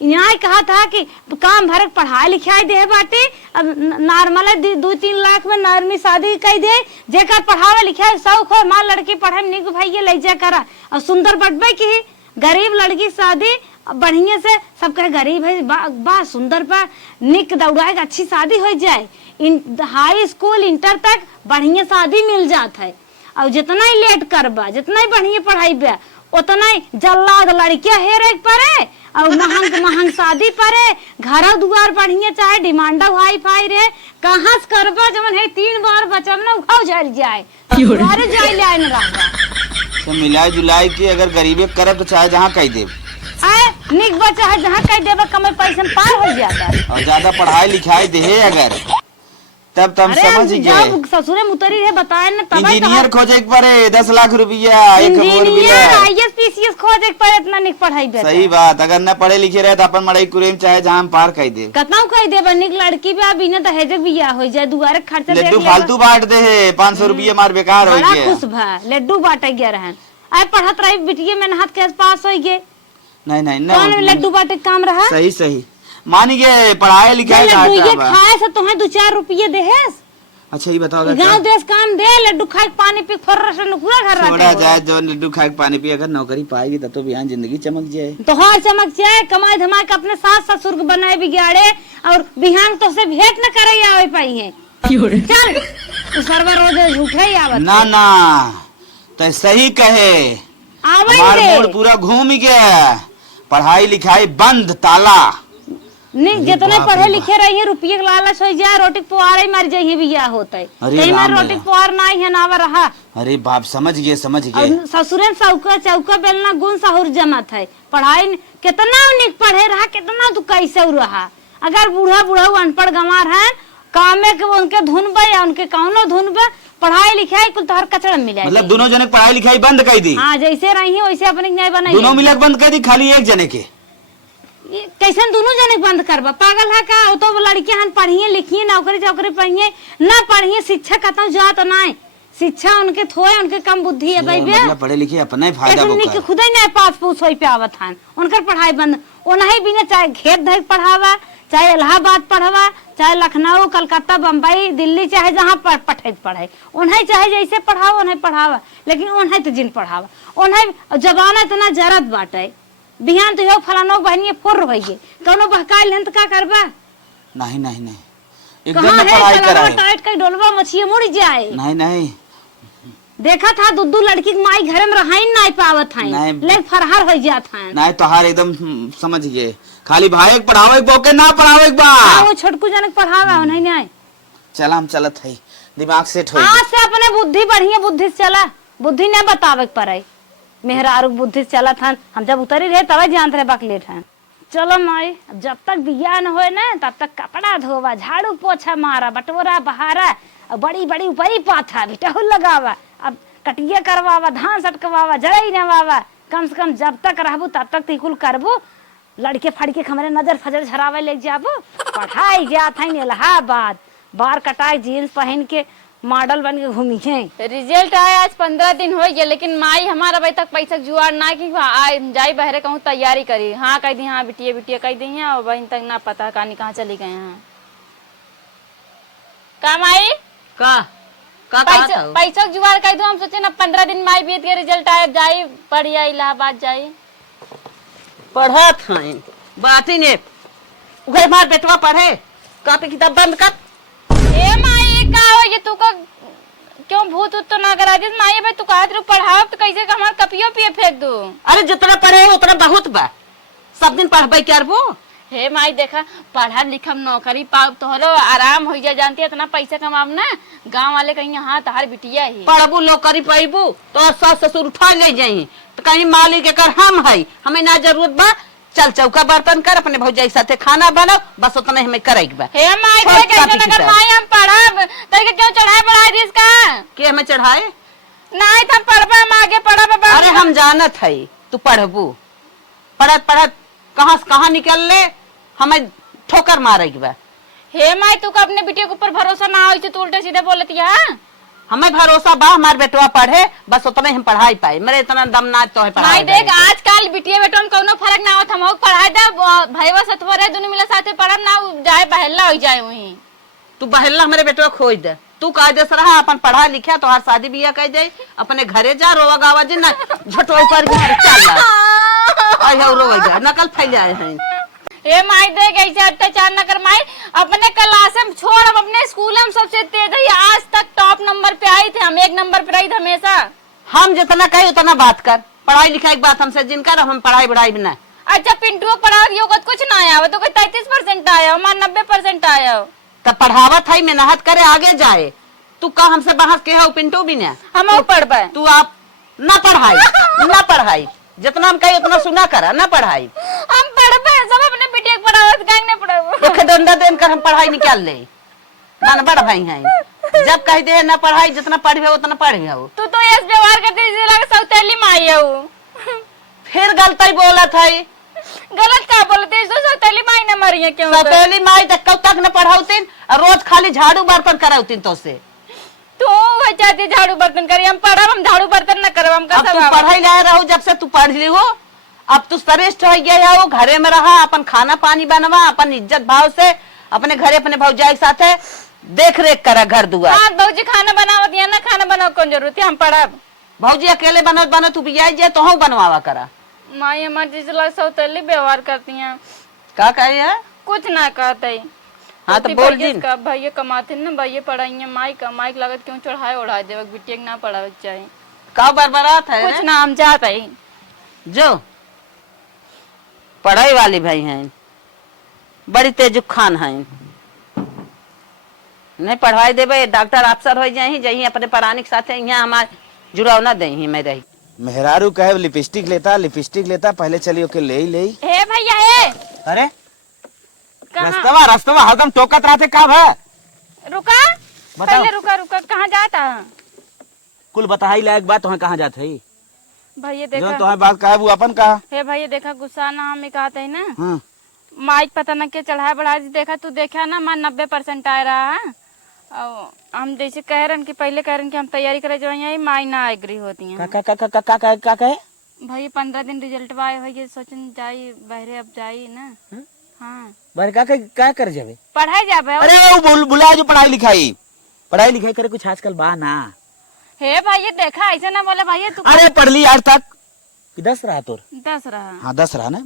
यहाँ कहा था कि काम भरक पढ़ाई लिखाई दे बाटे अब नॉर्मल 2-3 लाख में नॉर्मल शादी कर दे जेकर पढ़ावे लिखाए शौक हो माँ लड़की पढ़े में निक भाई ले जा करा और सुंदर बटबे की गरीब लड़की शादी बढ़िया से सब कहे गरीब है बा सुंदर बा निक दौड़ाएगा अच्छी शादी हो जाए हाई स्कूल इंटर तक बढ़िया शादी मिल जाता है और जितना ही लेट करबा जितना ही बढ़िया पढ़ाई बा उतना ही जल्लाद लड़कियां हेरे पड़े और महंग शादी पड़े घर दुआर बढ़िया चाहे डिमांडा हाई फाई रे कहाँ से करबा जमन है 3 बार बचब ना उखाव जल जाए अरे जाए ले न रहा तो मिलाई जुलाई के अगर गरीबे करब तो चाहे जहाँ कह दे आए निक बच्चा है जहाँ कह देबा कम पैसा में पार हो जाता और ज्यादा पढ़ाई लिखाई दे अगर तब तब समझ गए जब ससुरे मुतरी है बताए ना तब इंजीनियर खोजे पड़े 10 लाख रुपया एक इंजीनियर आईएएस पीसीएस खोजे पर इतना निक पढ़ाई दे सही बात अगर न पढ़े लिखे रहे तो अपन मड़ई कुरेम चाहे जहाँ पार कह दे कतना कह दे निक लड़की भी बिना दहेज बिया हो जाए दुआरे खर्चा दे लड्डू फालतू बांट दे 500 रुपये मार बेकार हो बड़ा गया खुश भा लड्डू बांटे गया रहन आए पढ़त रही बिटिया में हाथ के पास हो गए नहीं कौन लड्डू बांटे काम रहा सही सही मान गए पढ़ाई लिखाई लड्डू खाए से तुम्हें 2-4 रुपये देहेस अच्छा ये बताओ गाँव देश काम दे लड्डू खाए पानी पी पूरा घर छोड़ा जाए जो लड्डू खाए पानी पी अगर नौकरी पाएगी तब तो बिहान जिंदगी चमक जाए तो हर चमक जाए कमाई धमाई के अपने सास ससुर के बनाए बिगाड़े और बिहान तो से भेंट न करे आवे पाई है चल तो सर्वर रोज झूठे ही आवत ना तो सही कहे हमार मूड पूरा घूम गया पढ़ाई लिखाई बंद ताला नहीं जितने पढ़े लिखे रही है रुपये के लालच हो जाए रोटी पुआर मर जाइए बिया होता है रोटी पुआर ना है ना रहा अरे बाप समझ गए ससुरे चौका बेलना गुण सहुर जमा था पढ़ाई कितना निक पढ़े रहा कितना तू कैसे रहा अगर बूढ़ा अनपढ़ गंवार है कामे के उनके धुन बा या उनके कौनो धुन बा पढ़ाई लिखाई कुल तोहर कचड़ा मिला मतलब दोनों जने पढ़ाई लिखाई बंद कर दी हाँ जैसे रही वैसे अपने नहीं बनाई दोनों मिलक बंद कर दी खाली एक जने के कैसे दोनों जने बंद करबा पागल है का तो लड़कियां हन पढ़िए लिखिए नौकरी चौकरी पढ़िए ना पढ़िए शिक्षा खत्म जा तो ना शिक्षा उनके थोए उनके कम बुद्धि है भाई मतलब पढ़े लिखे अपना ही फायदा के खुद ही नहीं पास पूछ होई पे आवत हन उनकर पढ़ाई बंद ओनही बिना चाहे खेत धर पढ़ावा चाहे इलाहाबाद पढ़ावा चाहे लखनऊ कलकत्ता बम्बई दिल्ली चाहे जहाँ पढ़े पढ़ाई उन्हें चाहे जैसे पढ़ावा उन्हें पढ़ावा लेकिन उन्हें तो जिन पढ़ावा उन्हें जमाना इतना जरत बाटे बिहान तो फलानो बहनिए फुर होइए कौनो बहकाइल हन त का करबा नहीं एकदम पढ़ाई कराए टाइट का डोलवा मछिए मुड़ जाए नहीं देखा था दुद्दू लड़की के माई घर में रहाई नहीं पावत है ले फरहार हो जात है नहीं तो हार एकदम समझ गए खाली भाई पढ़ावे बोके ना पढ़ावे बा वो छोटकू जनक पढ़ावा नहीं चल हम चलत है दिमाग सेट हो आज से अपने बुद्धि बढ़िया बुद्धि से चला बुद्धि नहीं बतावे पड़े मेहरारू बुद्धि से चला था हम जब उतरी रहे तब जानते रहे बकलेट है चलो माई जब तक बिया न होए ना तब तक कपड़ा धोवा झाड़ू पोछा मारा बटोरा बहारा और बड़ी बड़ी ऊपरी पाथा बिटहुल लगावा अब कटिया करवावा धान सटकवावा जड़ई नवावा कम से कम जब तक रहबू तब तक तिकुल करबू लड़के फड़के हमारे नजर फजर झरावे ले जाबू पढ़ाई जात है इलाहाबाद बार कटाई जीन्स पहन के मॉडल बन के घूमी है। रिजल्ट आया आज 15 दिन हो गया, लेकिन माई हमारा अभी तक पैसा जुआड़ ना की जाई बहरे कहूँ तैयारी करी। हाँ कह दी, हाँ बिटिया बिटिया कह दी है, और बहन तक ना पता कहानी कहाँ चली गए हैं। का माई का कहा था वो? पैसा जुआड़ कह दो। हम सोचे ना 15 दिन माई बीत के रिजल्ट आया, जाई पढ़िया इलाहाबाद जाई। पढ़ा था बात ही ने उगे मार बेटवा पढ़े, कॉपी किताब बंद कर। ए माई का हो ये तू को क्यों भूत तो ना करा दिस माई। भाई तू कहा तू पढ़ाओ तो कैसे का हमार कपियो पिए फेंक दू। अरे जितना पढ़े उतना बहुत बा, सब दिन पढ़बे करबो। हे माई देखा पढ़ा लिखम नौकरी पाओ तोहरो आराम हो जाए, जानती है इतना पैसा कमाम ना। गांव वाले कहीं हाँ तहार बिटिया ही पढ़बू नौकरी पैबू तो सास ससुर उठा ले जाई, तो कहीं मालिक एकर हम है, हमें ना जरूरत बा। चल चौका बर्तन कर, अपने भौजाई साथे खाना बनाओ, बस उतना हमें करेक बा। हे माई छोड़ देख ऐसे कापी नगर किताब। माई हम पढ़ब तई क्यों चढ़ाए बढ़ाए दिस का के हमें चढ़ाए? नहीं हम पढ़बा, हम आगे पढ़ब बाबा। अरे हम जानत है तू पढ़बू, पढ़त पढ़त कहाँ से कहाँ निकल ले, हमें ठोकर मारेक बा। हे माई तू का अपने बिटिया के ऊपर भरोसा ना हो, तू उल्टे सीधे बोलती है। हमें भरोसा बा हमार बेटवा पढ़े, बस उतना हम पढ़ाई पाए, मेरे इतना दम ना तो है माई पढ़ाई। देख आजकल बिटिया बेटन कोनो फर्क ना होत। हम पढ़ाई दे भईवा सतवर है दोनों मिला साथे पढ़ब ना जाए बहला हो जाए वही। तू बहला हमारे बेटवा खोज दे, तू कायदे से रहा, अपन पढ़ा लिखा तो हर शादी बियाह कह जाए, अपने घरे जा रोवा गावा जी ना झटवा पर चल आई हो रोवा जा नकल फैलाए हैं। ए माई देख ऐसे अत्याचार न कर माई। अपने क्लास में छोड़, हम अपने स्कूल में सबसे तेज है, आज तक टॉप नंबर पे आई थे हम, 1 नंबर पे रही थे हमेशा। हम जितना कहे उतना बात कर, पढ़ाई लिखाई की बात हमसे जिनकर, हम पढ़ाई बढ़ाई बिना। अच्छा पिंटू को पढ़ा दियो कुछ ना आया, तो 33% आया, हमारा 90% आया। तब पढ़ावत है मेहनत करे आगे जाए, तू का हमसे बहस के है पिंटू भी ना हम पढ़ पाए। तू आप ना पढ़ाई जितना हम कहे उतना सुना करा ना पढ़ाई। हम पढ़ पाए सब अपने बिटिया को पढ़ावत काहे नहीं पढ़ाओ। एक डंडा देन कर हम पढ़ाई निकाल ले, ना बड़ भाई हैं, जब कह दे ना पढ़ाई जितना पढ़े उतना पढ़े हो। तू तो ऐसे व्यवहार करती है लगा सौतेली माई है वो। फिर गलती बोलत है, गलत क्या बोलते हैं, तो सौतेली माई ने मरी है क्यों? सौतेली माई तक कब तक न पढ़ाउतीन, रोज खाली झाड़ू बर्तन कराउतीन तो से। तू वह चाहती झाड़ू बर्तन करी, हम पढ़ब हम झाड़ू बर्तन न करब। हम अब तू पढ़ाई ले रहो, जब से तू पढ़ ली हो अब तू श्रेष्ठ हो गया हो, घरे में रहा, अपन खाना पानी बनवा, अपन इज्जत भाव से अपने घरे अपने भौजाई साथे देख रेख करा घर दुआर। हाँ भौजी खाना बनाओ दिया ना, खाना बनाओ कौन जरूरत है, हम पढ़ब। भौजी अकेले बनो तू भी आई जाए तो हम बनवावा करा। माई हमारे जैसे लग सौतेली व्यवहार करती हैं। का कहे है? कुछ ना कहते। हाँ तो बोल जी। भैया कमाते न भैया पढ़ाई माई का माइक लागत क्यों चढ़ाए उड़ा दे बिटिया ना पढ़ावे चाहिए। का बरबरात है? कुछ ना हम चाहते ही जो पढ़ाई वाली भाई हैं, बड़ी तेजुक खान हैं, नहीं पढ़ाई देवे डॉक्टर अफसर हो जाही अपने परानी के साथ यहाँ हमारे जुड़ाव ना दही मैं रही। मेहरारू कहे लिपस्टिक लेता पहले चलिए ओके ले ही। हे भैया हे अरे कहाँ रस्तवा हरदम टोकत रहते कब है? रुका बताओ। पहले रुका कहाँ जाता है? कुल बताई लायक बात तुम्हें कहाँ जात है? भैया जो देखा तुम्हें बात कहा वो अपन कहा। हे भैया देखा गुस्सा ना हमें कहते है ना, हम्म, माइक पता न क्या चढ़ाए बढ़ाए देखा तू देखा ना मां 90% आ रहा है। और हम जैसे कह रहे कि पहले कह रहे कि हम तैयारी करे जो यही माई ना एग्री होती हैं। का कहे? भाई 15 दिन रिजल्ट आए भाई सोचन जाई बहरे अब जाई ना। हाँ बारे का कर जावे? पढ़ाई जाबे। अरे वो बुला जो पढ़ाई लिखाई करे कुछ आजकल बा ना। हे भाई देखा ऐसे ना बोले भाई तू। अरे पढ़ ली आज तक कि 10 रहा तोर? 10 रहा। हाँ 10 रहा ना,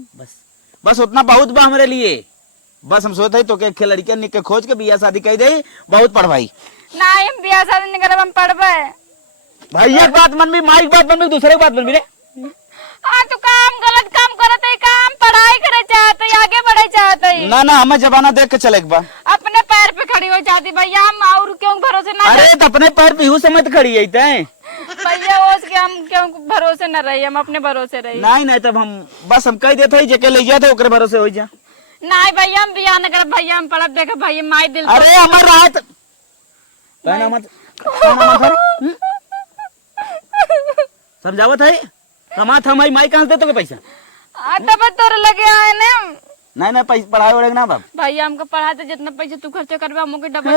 बस उतना बहुत बा हमारे लिए। बस हम सोचते तो के लड़कियां निक के खोज के बियाह शादी कर दे, बहुत पढ़वाई ना हम बियाह शादी नहीं करब, हम पढ़बे। भाई एक बात मन में माइक बात मन में दूसरे बात मन में रे। हाँ तू काम गलत काम करत है, काम पढ़ाई करे चाहते आगे बढ़े चाहते। ना हमें जमाना देख के चले बा, अपने पैर पे खड़ी हो जाती भैया हम और क्यों भरोसे ना। अरे तो अपने पैर पे से मत खड़ी है भैया उसके हम क्यों भरोसे न रही, हम अपने भरोसे रही। नहीं तब हम बस हम कह देते जेके ले जाते ओकरे भरोसे हो जा। नहीं भैया हम बियाह न कर भैया, हम पढ़ब देखा भैया माई दिल। अरे हमार रात कहना मत समझावत है कमात हमारी माई कहाँ से दे तो पैसा? तब तोर लगे आए ना। नहीं पैसा पढ़ाई वढ़ाई ना बाप। भैया हमको पढ़ाते जितना पैसा तू खर्चा करवा हमको डबल।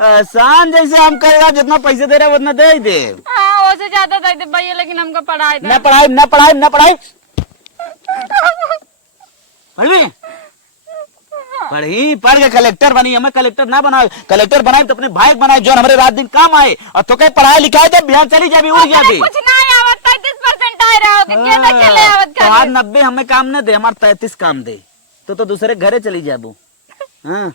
एहसान जैसे हम करेगा, जितना पैसे दे रहे हैं उतना दे ही दे। हाँ उससे ज्यादा दे दे भैया, लेकिन हमको पढ़ाई न पढ़ाई न पढ़ाई न पढ़ाई पढ़ी पढ़ी पढ़ के कलेक्टर बनी। हमें कलेक्टर ना बनाए, कलेक्टर बनाए तो अपने भाई बनाए जो हमारे रात दिन काम आए। और तो कहीं पढ़ाई लिखाई दे बिहार चली जाए उड़ गया भी। कुछ नहीं आवत, 33% आए रहो कि के तक चले आवत तो आज 90 हमें काम न दे, हमारे 33 काम दे तो दूसरे घरे चली जाबू। हाँ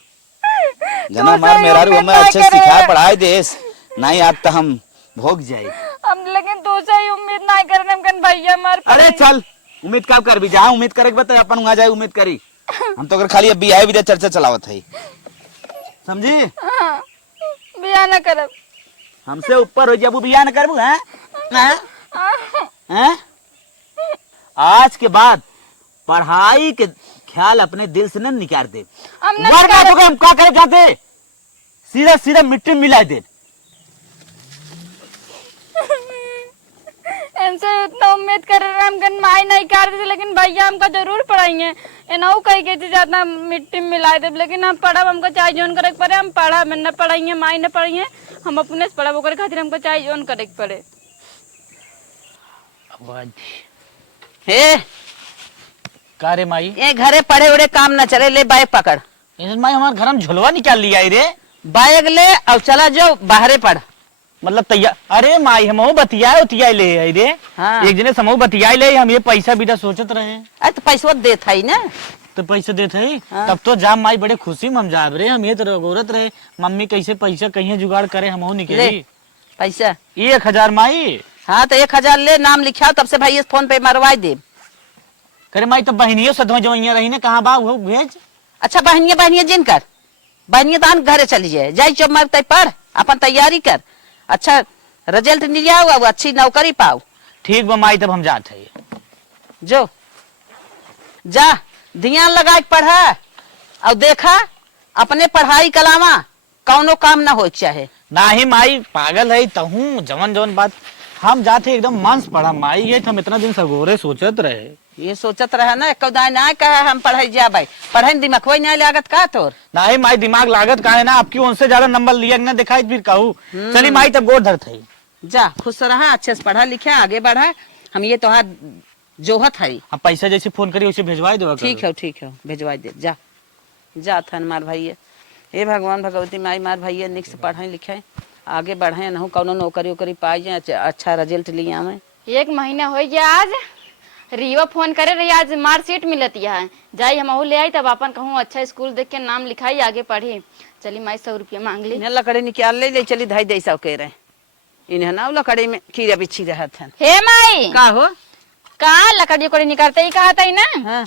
जना हमार मेहरारू हमें अच्छे सिखाए पढ़ाई देस नहीं आज तो हम भोग जाए। हम लेकिन तो से उम्मीद नहीं करने हम कन भैया मार। अरे चल उम्मीद कब कर भी जहाँ उम्मीद करे बता अपन वहाँ जाए उम्मीद करी। हम तो अगर खाली अब बियाह भी चर्चा चलावत है, समझी? बियाह न करब, हमसे ऊपर हो जाबू बियाह न करबू। हैं हैं? आज के बाद पढ़ाई के ख्याल अपने दिल से न निकाल दे। वरना तो हम क्या करे जाते सीधा सीधा मिट्टी में मिला दे। इनसे इतना उम्मीद कर रहे हम कन माई नहीं कर रहे थे, लेकिन भैया हमको जरूर पढ़ाएंगे। इनहू कही के थी ज्यादा मिट्टी में मिला दे, लेकिन हम पढ़ब, हमको चाहे जोन करे पड़े हम पढ़ब। न पढ़ाइए माई न पढ़ाइए, हम अपने से पढ़ब, ओकरे खातिर हमको चाहे जोन करे पड़े। हे का रे माई? ये घरे पड़े उड़े काम न चले, ले बैग पकड़। माई हमारे घर में झुलवा निकाल लिया रे। बैग ले और चला जाओ बाहरे पढ़। मतलब तैयार? अरे माई हम बतियाए उतियाए ले आई रे। हाँ। एक जने समूह बतियाए ले, हम ये पैसा बिना सोचत रहे। अरे तो पैसा दे था ना, तो पैसे देते ही हाँ। तब तो जा माई बड़े खुशी में हम जा रे। हम ये तो गोरत रहे मम्मी कैसे पैसा कहीं जुगाड़ करे, हम निकली ले पैसा 1000 माई। हाँ तो 1000 ले, नाम लिखा तब से भाई फोन पे मरवाई दे। करे माई तो बहनियों सदमा जो यहाँ रही ने कहाँ बा वो भेज। अच्छा बहनिया जिन कर, बहनिया तो घरे चली जाए, जाई चुप मर तय पढ़, अपन तैयारी कर, अच्छा रिजल्ट नहीं आओ, अच्छी नौकरी पाओ। ठीक बा माई, तब हम जाते हैं। जो जा ध्यान लगा के पढ़ा और देखा अपने पढ़ाई के अलावा कौनो काम ना हो चाहे। ना ही माई पागल है तहू जवन जवन बात हम जाते एकदम मांस पढ़ा माई। ये तो हम इतना दिन सगोरे सोचत रहे, ये सोचत रहा ना कौदा ना कहा हम पढ़ाई जा भाई, पढ़ाई दिमाग कोई नहीं लागत का तोर। ना ही माई दिमाग लागत का है ना, आपकी उनसे ज्यादा नंबर लिया ना दिखाई फिर कहूँ। चली माई तब गोद धर थे। जा खुश रहा, अच्छे से पढ़ा लिखा आगे बढ़ा, हम ये तो जोहत है। हम पैसा जैसे फोन करी वैसे भेजवाई दो। ठीक है भेजवा दे। जा जा थन मार भाई, हे भगवान भगवती माई मार भाई निक से पढ़ाई लिखाए आगे बढ़े, न कौनो नौकरी वोकरी पाई जाए, अच्छा रिजल्ट लिए आवे। 1 महीना हो गया आज, रीवा फोन करे रही आज मार्कशीट मिलती है, जाई हम ले आई तब अपन कहूँ अच्छा स्कूल देख के नाम लिखाई आगे पढ़ी। चली माई 100 रुपया मांग ली। लकड़ी निकाल ले चली धाई दे सब कह रहे इन्हें ना लकड़ी में कीड़ा बिच्छी रहा था। हे माई का हो कहाँ लकड़ी उकड़ी निकालते ही कहा था ना। हाँ।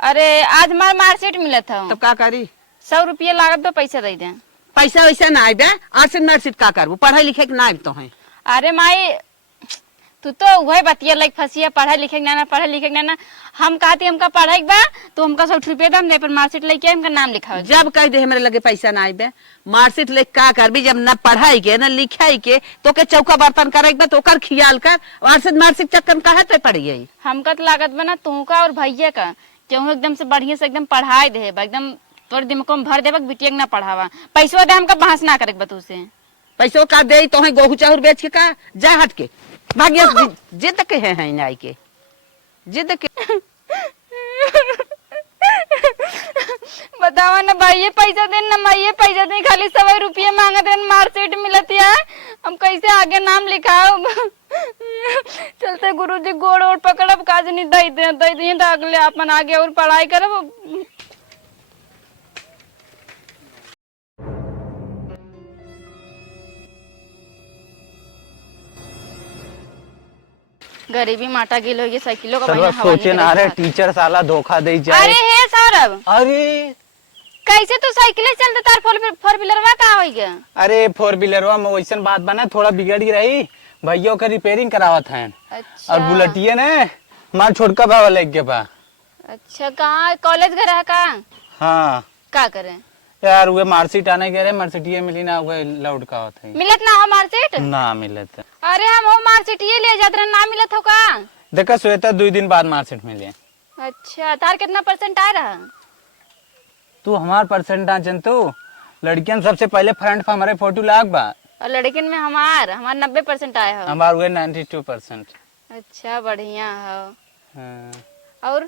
अरे आज हमारा मार्कशीट मिला था, तब का करी? 100 रुपया लागत तो पैसा दे दे। पैसा वैसा ना आए आज से नर्सिट का करबू, पढ़ाई लिखे के ना आए तो है। अरे माई तू तो वही बतिया लाइक फंसिया, पढ़ाई लिखे ना पढ़ाई लिखे ना। हम कहती हमका पढ़ाई बा तो हमका 100 रुपया दम दे, पर मार्कशीट लेके हमका नाम लिखा। जब कह दे हमारे लगे पैसा ना आए मार्कशीट ले का करबी, जब न पढ़ाई के न लिखाई के तो के चौका बर्तन करे तो कर खियाल कर मार्कशीट चक्कर कहा तो पढ़िए। हमका तो लागत बना तू का और भैया का क्यों एकदम से बढ़िया से एकदम पढ़ाई दे, एकदम तोर दिमाग में भर देबा बिटिया ना पढ़ावा। पैसा दे हमका बहस ना करे बतू से। पैसों का दे तो है गेहूं चाउर बेच के का जा हट के भाग्य जिद के है नाई के जिद के। बतावा ना भाई पैसा दे ना माई पैसा दे, खाली 100 रुपया मांगा दे, मार्कशीट मिलती है, हम कैसे आगे नाम लिखाओ। चलते गुरुजी गोड़ ओड़ पकड़ब काज नहीं दई दे तो अगले अपन आगे और पढ़ाई करब। गरीबी माटा गिल हो गई, साइकिलों का बढ़िया हवा सोचे ना रहे टीचर साला धोखा दे जाए। अरे हे सौरभ अरे कैसे तू साइकिल चलते तार फोर व्हीलरवा का हो गया? अरे 4 व्हीलरवा में वैसन बात बना थोड़ा बिगड़ रही, भैया का रिपेयरिंग करावत है। अच्छा। और बुलेटिए ने मार छोटका भाव लग गया बा। अच्छा कहाँ कॉलेज घर है का? हाँ का करे यार वे मार्कशीट आने गए रे, मार्कशीट मिली ना वे लौट का होता है। मिलत ना हो मार्कशीट? ना मिलत। अरे हम हो मार्कशीट ये ले जाते ना मिलत हो का? देखा श्वेता 2 दिन बाद मार्कशीट मिले। अच्छा तार कितना % आया रहा? तू हमार परसेंट ना जन लड़कियन सबसे पहले फ्रंट पर हमारे फोटो लाग बा। और लड़किन में हमार 90% आए हो। हमार हुए 92%। अच्छा बढ़िया हो। हाँ।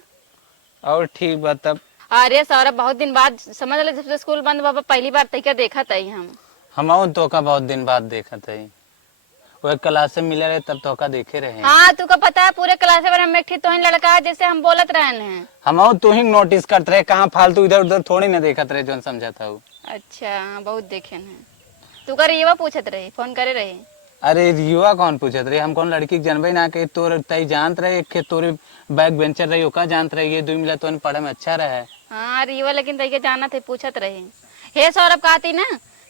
और ठीक बा तब। अरे सौरभ बहुत दिन बाद समझ ले, जब से स्कूल बंद बाबा पहली बार तैका देखा तई हम तो का बहुत दिन बाद देखा था। वो क्लास से मिले रहे तब तो का देखे रहे। हाँ तुका पता है पूरे क्लास में हम एक तो लड़का है जैसे हम बोलत रहन हैं। हम तो ही नोटिस करते रहे, कहाँ फालतू इधर उधर थोड़ी ना देखत रहे जो समझा था। अच्छा बहुत देखे हैं। तू कर ये पूछत रही, फोन करे रही। अरे युवा कौन पूछत रहे, हम कौन लड़की के जनबे ना के तोर तई जानत रहे के तोरे बैक बेंचर रही ओका जानत रहे, ये 2 मिला तो पढ़े में अच्छा रहे। हाँ रिवा लेकिन तई के जाना थे पूछत रही। हे सौरभ कहती ना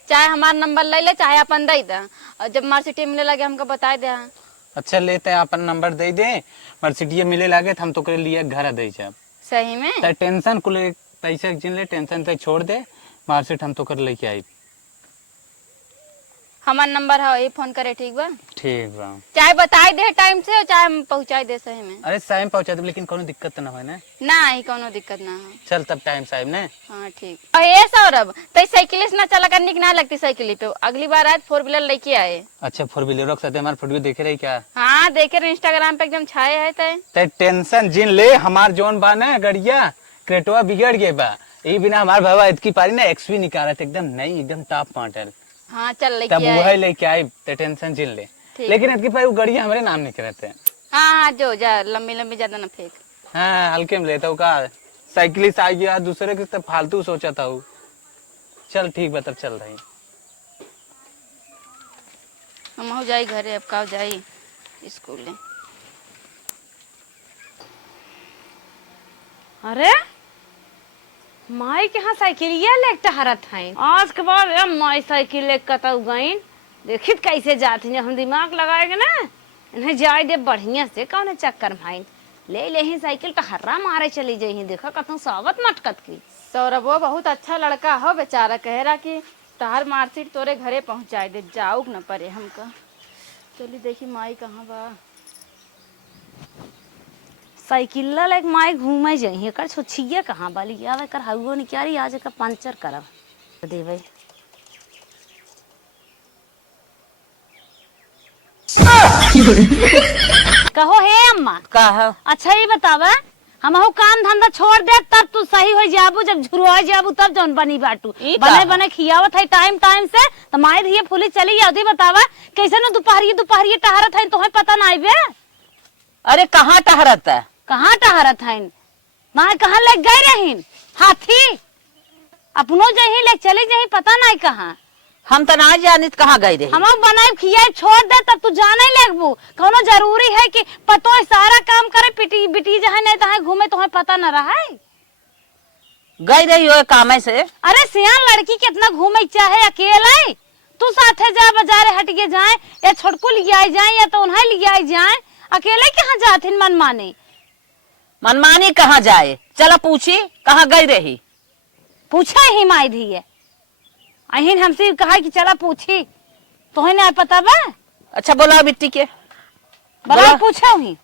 चाहे हमारा नंबर ले ले चाहे अपन दे दे, और जब मार्कशीट मिले लगे हमको बता दे। अच्छा लेते हैं अपन नंबर दे दे, मार्कशीट मिले लगे हम तो करे लिए घर दे जब। सही में त टेंशन कुल पैसा जिन ले टेंशन तय छोड़ दे, मार्कशीट हम तो कर लेके आई। हमारा नंबर है ये फोन करे ठीक बा। ठीक बा। चाहे बताई दे टाइम से और चाहे हम पहुंचाई दे सही में। अरे टाइम पहुंचा दे लेकिन कोनो दिक्कत ना हो ना। नहीं कोनो दिक्कत ना हो। चल तब टाइम साहब ने। हाँ ठीक। और ये सौरभ तई साइकिल से ना चला करने की ना लगती साइकिल पे, अगली बार आज 4 व्हीलर लेके आए। अच्छा 4 व्हीलर रख सकते हमारे फोटो देखे रही क्या। हाँ देखे रहे इंस्टाग्राम पे एकदम छाए है तय। टेंशन जिन ले, हमार जोन बा ना गड़िया क्रेटवा बिगड़ गए बा, यही बिना हमार बाबा इतकी पारी ना एक्सवी निकालत एकदम नई एकदम टॉप मॉडल। हाँ चल तब लेके वो आए। लेके आई तो टेंशन जिन ले, ठीक लेकिन इतकी पारी वो गड़िया हमारे नाम नहीं करते। हाँ हाँ जो जा लंबी लंबी ज्यादा ना फेंक। हाँ हल्के में लेता हूँ का साइकिलिस्ट आ गया दूसरे के तब फालतू सोचा था। चल ठीक बा तब चल रही। हम हो जाई घरे, अब का जाई स्कूल। अरे माई के यहाँ साइकिलिया लेके टहरत हैं। आज के बाद अब माई साइकिल लेके कतौ गईन, देखित कैसे जाती ने हम दिमाग लगाएंगे ना, इन्हें जाए दे बढ़िया से कौन चक्कर भाई ले ले ही साइकिल टहर्रा मारे चली जाई। देखा कतौ सावत मटकत की। सौरभ वो बहुत अच्छा लड़का हो बेचारा, कह रहा कि तहार मार्कशीट तोरे घरे पहुंचाई दे, जाऊक न पड़े हमका। चली देखी माई कहाँ बा। साइकिल लेके माई घूमे जाई, एकर छोछिया कहाँ बाली आवे कर हउओ निकाली आज का पंचर करब देवे। कहो हे अम्मा कहा अच्छा ये बतावा हम काम धंधा छोड़ दे तब तू सही हो जाबू, जब झुरवा जाबू तब जौन बनी बाटू ई बने का? बने खियावत है टाइम टाइम से तो माई धिये फूली चली जाती। बतावा कैसे न दोपहरिये टहरत है, तुम्हें पता ना आइबे। अरे कहाँ टहरत है? कहाँ टहरत है माँ, कहाँ लग गए रहीन हाथी अपनो जही ले चले जही पता नहीं कहाँ। हम तो ना जानित कहाँ गई रही। हम बनाए खिया छोड़ दे तब तू जाने लगबू। कौनो जरूरी है कि पतो सारा काम करे पिटी बिटी जहाँ नहीं तहाँ घूमे तुम्हें पता न रहा है। गई रही हो काम से। अरे सियान लड़की कितना घूमे चाहे अकेला तू साथे जा बाजारे हटिए जाए या छोटकू लिया जाए या तो उन्हें लिया जाए, अकेले कहाँ जाथिन मनमाने। मनमानी कहाँ जाए, चला पूछी कहाँ गई रही। पूछे ही माई धिये अहिन हमसे कहा कि चला पूछी तो ना पता बा। अच्छा बोला बिट्टी के बला पूछो ही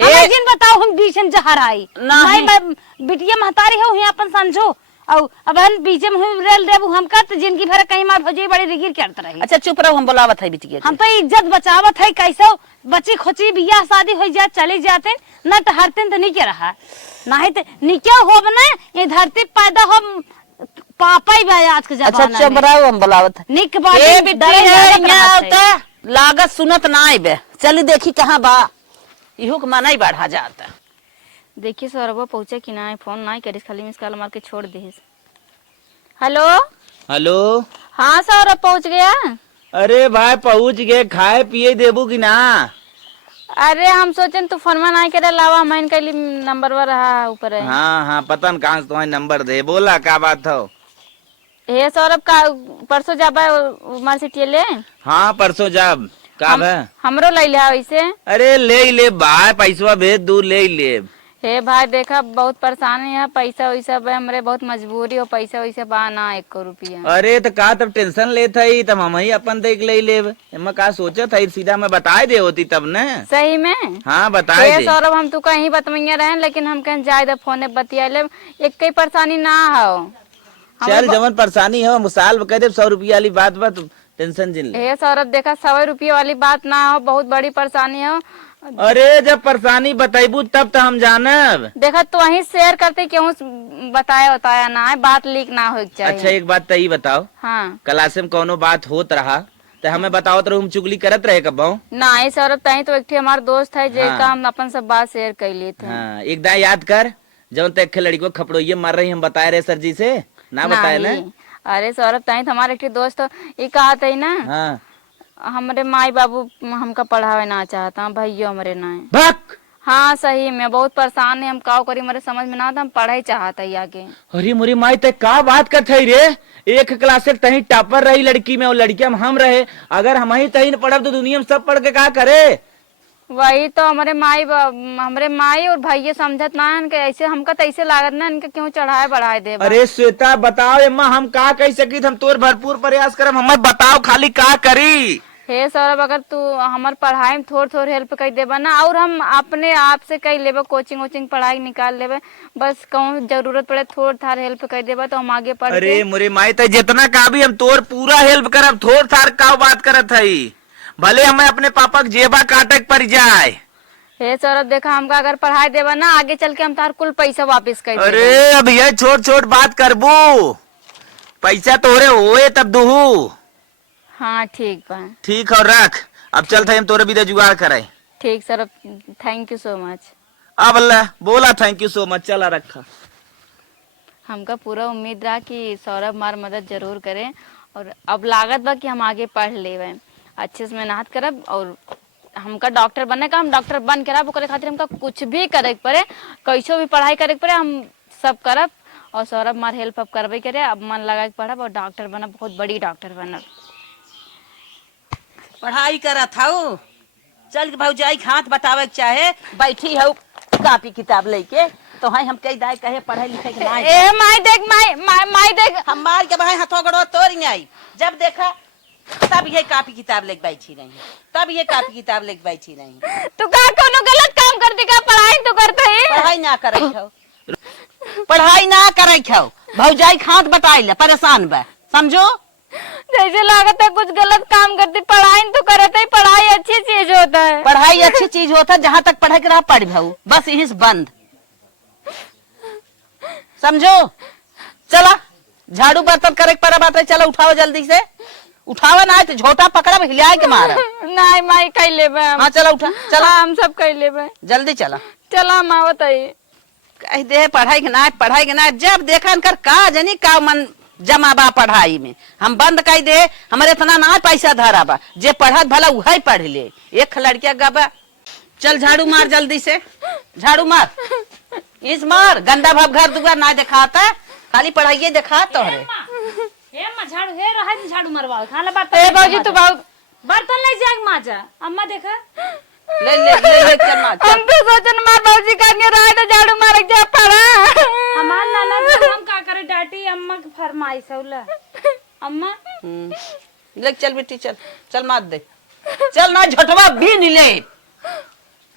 जिन बताओ हम बीच में जहर आई नहीं। मैं बिटिया महतारी हो ही अपन समझो और अब हम बीच में रेल देबू हमका तो जिंदगी भर कहीं मार भौजी बड़ी रिगिर करत रही। अच्छा चुप रहो, हम बोलावत है बिटिया के। हम तो इज्जत बचावत है, कैसे बच्ची खोची बियाह शादी हो जाए चले जाते न टहरते तो नहीं के रहा नहीं तो निक्या हो ना ये धरती पैदा हो पापा ही भाई आज के अच्छा जमाना चुप में। रहो, हम बोलावत है। निक बात ए है, बिट्टी डरे है लागत यहाँ रहत है। होता लागत सुनत ना आइबे, चली देखी कहाँ बा। इहो के मना ही बढ़ा जाता। देखिए सौरभ पहुंचे कि ना, फोन ना करिस, खाली मिस कॉल मार के छोड़ दिस। Hello hello. हाँ सौरभ पहुंच गया। अरे भाई पहुंच गए, खाए पिए देबू कि ना। अरे हम सोचन तू फोन ना करे लावा, मैं कल नंबर वर रहा ऊपर है। हाँ हाँ पता न कहाँ से तुम्हारे नंबर दे, बोला क्या बात हो। हे सौरभ का परसों जाबा मार्कशीट ले। हाँ परसों जब का है हमरो ले ले वैसे। अरे ले ले भाई, पैसा भेज दू ले ले। हे भाई देखा बहुत परेशानी है, पैसा वैसा बा हमरे बहुत मजबूरी हो, पैसा वैसा बा ना 1 रुपया। अरे तो का तब टेंशन लेत है तब हम ही अपन देख ले लेब, एमा का सोचत है, सीधा मैं बताए दे होती तब न। सही में हाँ बताए हे दे। सौरभ हम तू कहीं बतमैया रहे लेकिन हम कहीं जाए दे फोने बतिया ले, एक कई परेशानी ना हो। चल जवन परेशानी हो मुसाल कह दे 100 रुपया वाली बात बा तू टेंशन जिन ले। हे सौरभ देखा 100 रुपये वाली बात ना हो, बहुत बड़ी परेशानी हो। अरे जब परेशानी बताइबू तब तो हम जानब। देखा तो वही शेयर करते क्यों बताया ना है, बात लीक ना हो चाहिए। अच्छा एक बात तई बताओ, हाँ क्लास में कोनो बात होत रहा तो हमें बताओ तो हम चुगली करत रहे कब? ना ही सौरभ तही तो एक हमारा दोस्त है हाँ। जेका हम अपन सब बात शेयर कर लिए थे। हाँ एक दा याद कर जब तक लड़की को खपड़ोइये मार रही हम बताए रहे सर जी से ना बताए ना। नहीं। अरे सौरभ तही तो हमारे एक दोस्त ये कहा था ना, हाँ हमारे माई बाबू हमका पढ़ावे ना चाहता, भैया हमारे ना है। भक हाँ सही में बहुत परेशान है हम, का करी मेरे समझ में ना आता, हम पढ़ाई चाहता ही आगे। अरे मुरी माई ते का बात करत है रे, एक क्लास से तही टॉपर रही लड़की में और लड़किया में हम रहे, अगर हम ही तही न पढ़ब तो दुनिया में सब पढ़ के का करे। वही तो हमारे माई और भैया समझत ना इनके, ऐसे हमका तो ऐसे लागत ना इनके क्यों चढ़ाए बढ़ाए दे। अरे श्वेता बताओ अम्मा हम का कह सकी, हम तोर भरपूर प्रयास करब, हमें बताओ खाली का करी। हे सौरभ अगर तू हमार पढ़ाई में थोड़ हेल्प कर देबा ना, और हम अपने आप से कई लेबे, कोचिंग वोचिंग पढ़ाई निकाल लेबे, बस कहूँ जरूरत पड़े थोड़ थार हेल्प कर देबा तो हम आगे पढ़ के। अरे मुरे माई तो जितना का भी हम तोर पूरा हेल्प करब, थोड़ थार का बात करत है, भले हमें अपने पापा के जेबा काटे पड़ जाए। हे सौरभ देखा हमका अगर पढ़ाई देबा ना आगे चल के हम तार कुल पैसा वापस कर देबे। अरे अब ये छोट छोट बात करबू, पैसा तोरे होए तब दूहू। हाँ ठीक बा, ठीक है रख, अब चल हम तोरे भी जुगाड़ कराए। ठीक Saurabh, thank you so much. अब अल्लाह बोला थैंक यू सो मच, चला रखा। हमका पूरा उम्मीद रहा कि सौरभ हमार मदद जरूर करे, और अब लागत बा कि हम आगे पढ़ लेवे, अच्छे से मेहनत करब, और हमका डॉक्टर बनने का, हम डॉक्टर बन के रब, ओकरे खातिर हमका कुछ भी करे पड़े, कैसो भी पढ़ाई करे पड़े हम सब करब, और सौरभ हमार हेल्प अब करबे करे, अब मन लगा के पढ़ब और डॉक्टर बनब, बहुत बड़ी डॉक्टर बनब। पढ़ाई करत हूँ, चल के भौजाई हाथ बतावे के चाहे बैठी हूँ कॉपी किताब लेके, तो हाई हम कई दाए कहे पढ़ाई लिखे के ना ए माई देख, माई देख, हम मार के भाई हाथों गड़ो तोड़ आई, जब देखा तब ये कॉपी किताब लेके बैठी नहीं, तब ये कॉपी किताब लेके बैठी नहीं। तू का कोनो गलत काम करती का, पढ़ाई तो करते ही। पढ़ाई ना करे छो, पढ़ाई ना करे छो, भौजाई हाथ बताई ले परेशान बा, समझो। जैसे लागत है कुछ गलत काम करती, पढ़ाई तो करते ही, पढ़ाई अच्छी चीज होता है। पढ़ाई अच्छी चीज होता है, जहाँ तक पढ़े के रहा पढ़ भाऊ, बस यही से बंद, समझो। चला झाड़ू बर्तन करे पड़ा बात है, चलो उठाओ जल्दी से, उठावा ना तो झोटा पकड़ा हिलाए के मारा। नहीं माई कह लेबे हम। हाँ चला उठा, चला हम सब कह लेबे, जल्दी चला। चला माँ बताइए। कह दे पढ़ाई के ना, जब देखा इनकर का जनी का मन जमा बा पढ़ाई में, हम बंद कर दे, हमारे इतना ना पैसा धरा बा, जे पढ़त भला वही पढ़ ले, एक लड़किया गबा। चल झाड़ू मार जल्दी से, झाड़ू मार, इस मार, गंदा भाव घर दुआर ना दिखाता, खाली पढ़ाई दिखा तो है। हे मां झाड़ू हे रहा झाड़ू मरवाओ, खाला बात ए बाबूजी तू बहुत बर्तन ले जाए माजा, अम्मा देखा ले चल मार, हम तो सोचन मार बाबूजी करने रहा तो झाड़ू मार के जा पड़ा। हमार नाना जी हम का करे डांटी, अम्मा के फरमाइश होला, अम्मा ले चल बेटी, चल चल मार दे, चल ना झटवा भी नहीं ले,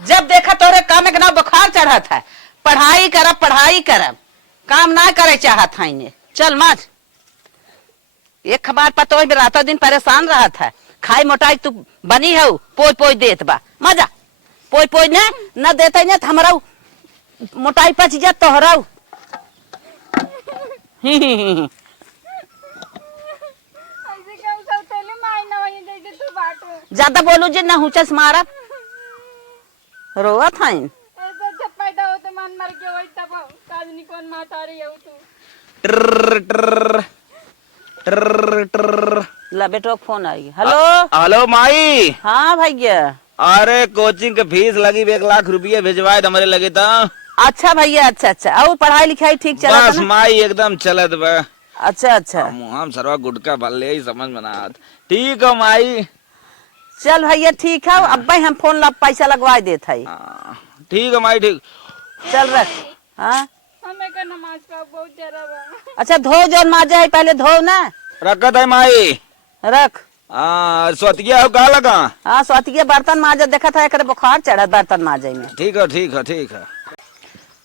जब देखा तोरे काम के ना बुखार चढ़ा था, पढ़ाई करब, काम ना करे चाहत है इन्हें, चल मार। एक खबर पतो रातों दिन परेशान रहा था, खाई मोटाई तू बनी है, पोई देत बा, मजा पोई न देते न हमारा मोटाई पच जा तोहरा। ज्यादा बोलू जे न हुचस मारा रोआ था पैदा होते मन मर के वही तब काजनी कौन माता रही है तू। ला बेटो फोन आई। हेलो हेलो माई। हाँ भैया। अरे कोचिंग के फीस लगी 1 लाख रुपया भिजवाए हमारे लगे था। अच्छा भैया, अच्छा और पढ़ाई लिखाई ठीक चला बस माई एकदम चलत बा। अच्छा हम सरवा गुटका भल ले समझ में ना आत। ठीक है माई। चल भैया ठीक है, अब भाई हम फोन पैसा लगवा देते है। ठीक है माई, ठीक। चल रख। हाँ हमें का नमाज का बहुत जरा बा। अच्छा धो जो माजा है पहले धो ना। रखत है माई। रख। स्वतिया हो का लगा। हाँ स्वतिया बर्तन माजा देखा था, एक बुखार चढ़ा बर्तन माजे में। ठीक है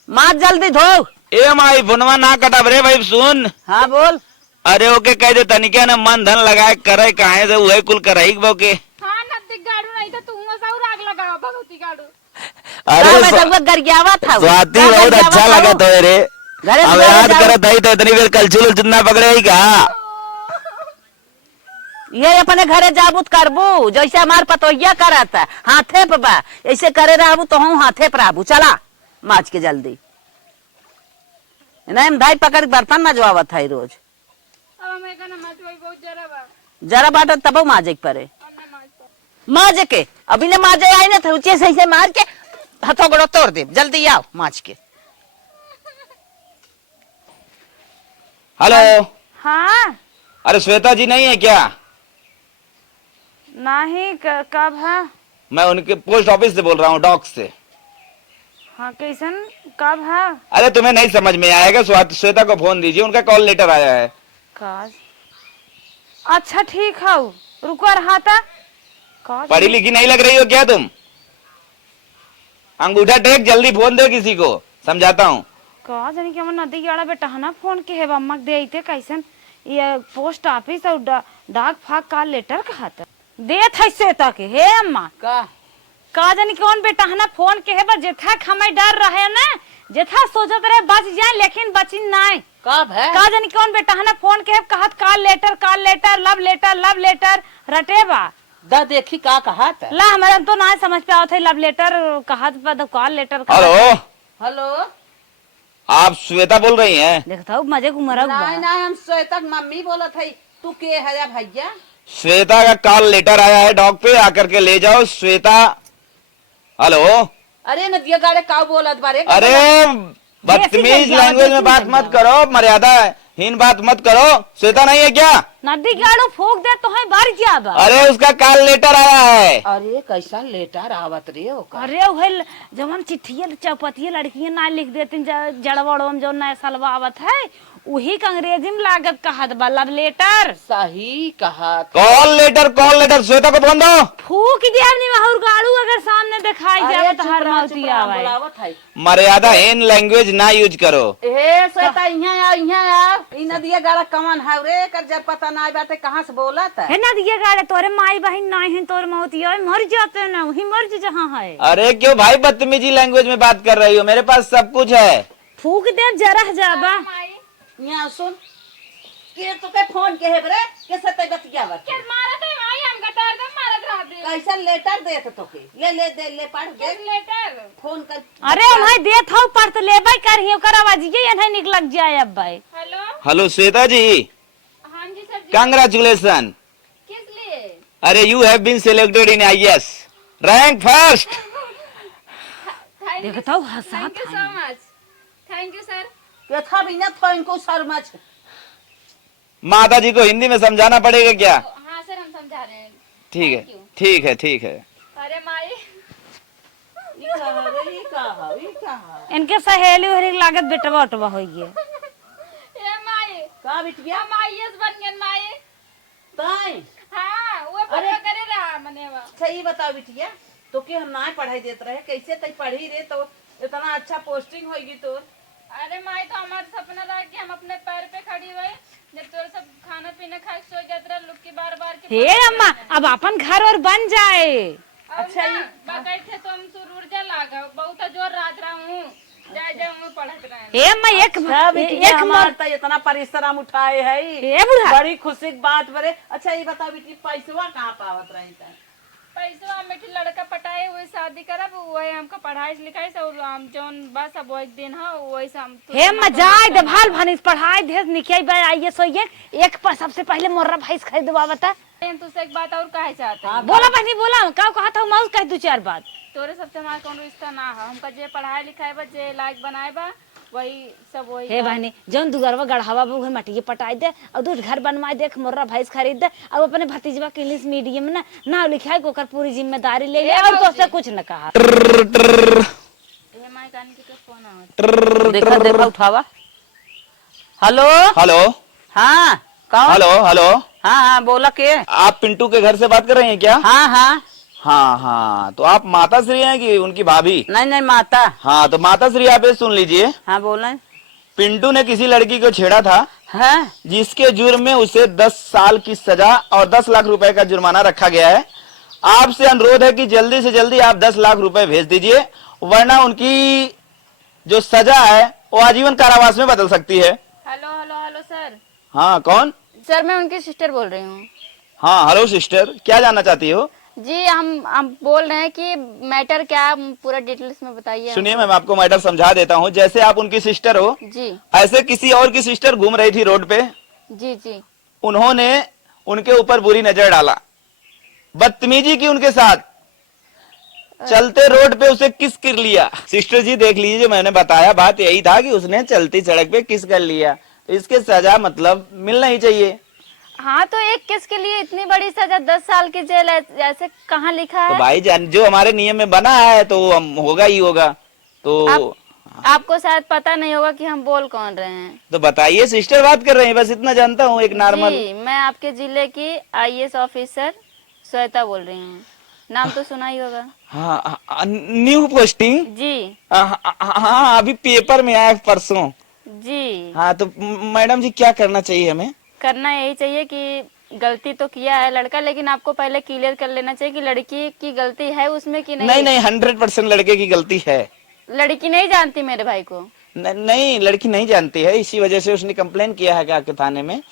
माज जल्दी धो। ए माई फोनवा ना कटा रे भाई सुन। हाँ बोल। अरे ओके कह दे तनिके ना मन धन लगाए करे काहे से उहे कुल करई बोके। हाँ नदी गाड़ू नहीं तो तू मसाऊ राग लगाओ भगवती गाड़ू। अरे मैं सब गरियावा था स्वाति बहुत अच्छा लगा तो रे। घरे अब याद करत है तो इतनी देर कलछुल जितना पकड़े ही का। ये अपने घरे जाबूत करबू जैसे हमार पतोहिया करत है हाथे पे बा ऐसे करे रहबू तो हम हाथे पर आबू। चला माच के जल्दी नहीं भाई पकड़ बर्तन मजवावत है रोज। अब मैं कहना मत वही बहुत जरा बा। जरा बाटा तब माजे के परे अब मैं मारता। माजे के अभी ने माजे आई ना था ऊंचे सही से मार के हाथों गोड़ो तोड़ दे। जल्दी आओ माच के। हेलो। हाँ अरे श्वेता जी नहीं है क्या? नहीं कब है? मैं उनके पोस्ट ऑफिस से बोल रहा हूँ, डॉक से। हाँ कैसन कब है? अरे तुम्हें नहीं समझ में आएगा, श्वेता को फोन दीजिए, उनका कॉल लेटर आया है। काज अच्छा ठीक है रुको रहा था। पढ़ी लिखी नहीं लग रही हो क्या तुम? अंगूठा टेक, जल्दी फोन दो किसी को, समझाता हूँ। का जानी कि नदी गाड़ा बेटा है ना फोन के है अम्मा दे थे कैसन ये पोस्ट ऑफिस और डाक फाक का लेटर कहा था दे था श्वेता के हे अम्मा का जानी कौन बेटा है ना फोन के है जेथा खमे डर रहे ना जेथा सोचत रहे बच जाए लेकिन बची नहीं। कब है का जानी कौन बेटा है ना फोन के है कहत कॉल लेटर लव लेटर रटे बा दा देखी का कहा था। ला हमारा तो ना समझ पे आवत है लव लेटर कहत बा कॉल लेटर। हेलो हेलो आप श्वेता बोल रही हैं? देखता हूँ मजे घुमरा नहीं नहीं हम श्वेता की मम्मी बोलत है। तू के है या भैया? श्वेता का कॉल लेटर आया है डॉक पे, आकर के ले जाओ श्वेता। हेलो। अरे नदिया गाड़े का बोलत बारे? अरे बदतमीज लैंग्वेज में बात मत करो, मर्यादा हीन बात मत करो। श्वेता नहीं है क्या? नदी गाड़ो फूक दे तो है बार क्या बा? अरे उसका कॉल लेटर आया है। अरे कैसा लेटर आवत रे ओकर? अरे वह जवन चिट्ठिया चौपतिया लड़कियां ना लिख देती जड़वड़ो में जो नया सलवा आवत है वही का अंग्रेजी में लागत कहत बा लव लेटर। सही कहा। कॉल लेटर श्वेता को फोन दो। फूक दिया नहीं महर गाड़ू अगर सामने दिखाई जाए तो हर मौती आवे। बुलावत है। मर्यादा हीन लैंग्वेज ना यूज करो। ए श्वेता यहाँ आ ई नदिया गाड़ा कमन है रे कर जब पता ना बाटे कहाँ से बोलत है। है ना दिए गाड़े तोरे माई बहन नहीं है तोर मौती आवे मर जाते ना वही मर्ज जहाँ है। अरे क्यों भाई बदतमीजी लैंग्वेज में बात कर रही हो? मेरे पास सब कुछ है। फूक दे जरा जाबा। यहाँ सुन के तो के फोन के है बरे कैसे ते बतियावत के मारत है भाई हम गटार दम मारत रह दे। कैसा लेटर देत तो के ले पढ़ दे लेटर फोन कर। अरे भाई दे था पर तो लेबै कर ही ओकर आवाज ये नहीं निकल जाए अब भाई। Hello hello Shweta ji. हां जी सर जी। कांग्रेचुलेशन। किस लिए? अरे you have been selected in IAS rank first. देखो तो हंसा thank you so much. Thank you sir. कथा बिना तो इनको शर्मच। माता जी को हिंदी में समझाना पड़ेगा क्या? हाँ सर हम समझा रहे हैं। ठीक है Thank you. ठीक है ठीक है। अरे माई इनके सहेली उहेली लागत बेटवा उटवा होई है। ये माई का बिटिया हम आईएएस बन गए माई। ताई हाँ वो पता करे रहा मनेवा। सही बताओ बिटिया तो के हम ना पढ़ाई देत रहे कैसे तई पढ़ी रे तो इतना अच्छा पोस्टिंग होगी तो। अरे माई तो हमारा सपना था कि हम अपने पैर पे खड़ी हुए जब तोर सब खाना पीना खा के सो जाते रहे लोग की बार के हे अम्मा अब अपन घर और बन जाए। अच्छा बाकाई थे तो हम सुरूर जा लागा बहुत जोर रात रहा हूँ जाए हूँ पढ़त रहे। हे अम्मा एक हमारा इतना परिश्रम उठाए है हे बुढ़ा बड़ी खुशी की बात बरे। अच्छा ये बताओ बेटी पैसवा कहाँ पावत रही था? पैसा हम बेटी लड़का पटाए हुए शादी करब वही हमका पढ़ाई लिखाई से हम जौन बस अब वही दिन है वही से हम हे अम्मा जाए दे भाल भानिस पढ़ाई दे निकाई बा आइए सो एक पर सबसे पहले मोर्रा भैंस खरीदवा बता। तुझसे एक बात और कहे चाहते हैं। बोला बहनी बोला का कहा था माउस कह दो चार बात। तोरे सबसे हमारा कौन रिश्ता ना है हमका जे पढ़ाई लिखाई बा जे लायक बनाए बा वही सब वही। हे बहनी जौन दुगरवा गढ़ावा बा मटिए पटाई दे और दूध घर बनवाई दे मोर्रा भैंस खरीद दे अब अपने भतीजवा के इंग्लिश मीडियम में ना लिखाई को कर पूरी जिम्मेदारी ले ले और तो कुछ न कहा। ये माई कान के फोन आवत देखा उठावा। Hello hello. हाँ कौन? Hello hello. हाँ बोला के? आप पिंटू के घर से बात कर रही हैं क्या? हाँ हाँ हाँ तो आप माता श्री हैं कि उनकी भाभी? नहीं माता। हाँ तो माता श्री आप ये सुन लीजिए। हाँ बोला। पिंटू ने किसी लड़की को छेड़ा था। है। जिसके जुर्म में उसे 10 साल की सजा और 10 लाख रुपए का जुर्माना रखा गया है। आपसे अनुरोध है कि जल्दी से जल्दी आप 10 लाख रुपए भेज दीजिए, वरना उनकी जो सजा है वो आजीवन कारावास में बदल सकती है। Hello hello hello sir. हाँ, कौन? सर मैं उनकी सिस्टर बोल रही हूँ। हाँ, हेलो सिस्टर, क्या जानना चाहती हो? जी हम बोल रहे हैं कि मैटर क्या है, पूरा डिटेल्स में बताइए। सुनिए, मैं आपको मैटर समझा देता हूँ। जैसे आप उनकी सिस्टर हो, जी ऐसे किसी और की सिस्टर घूम रही थी रोड पे, जी जी। उन्होंने उनके ऊपर बुरी नजर डाला, बदतमीजी की उनके साथ, चलते रोड पे उसे किस कर लिया। सिस्टर जी देख लीजिए, जो मैंने बताया बात यही था कि उसने चलती सड़क पे किस कर लिया, तो इसके सजा मतलब मिलना ही चाहिए। हाँ तो एक केस के लिए इतनी बड़ी सजा, 10 साल की जेल, ऐसे कहाँ लिखा तो है? भाई जान, जो हमारे नियम में बना है तो हम होगा ही होगा। तो आपको शायद पता नहीं होगा कि हम बोल कौन रहे हैं। तो बताइए, सिस्टर बात कर रहे हैं, बस इतना जानता हूँ, एक नॉर्मल। जी मैं आपके जिले की IAS ऑफिसर श्वेता बोल रही हूँ। नाम तो सुना ही होगा। हाँ, न्यू पोस्टिंग। जी हाँ, अभी पेपर में आया परसों। जी। हाँ, तो मैडम जी क्या करना चाहिए हमें? करना यही चाहिए कि गलती तो किया है लड़का, लेकिन आपको पहले क्लियर कर लेना चाहिए कि लड़की की गलती है उसमें कि नहीं। नहीं नहीं, 100% लड़के की गलती है। लड़की नहीं जानती मेरे भाई को। नहीं, लड़की नहीं जानती है, इसी वजह से उसने कंप्लेन किया है आपके थाने में।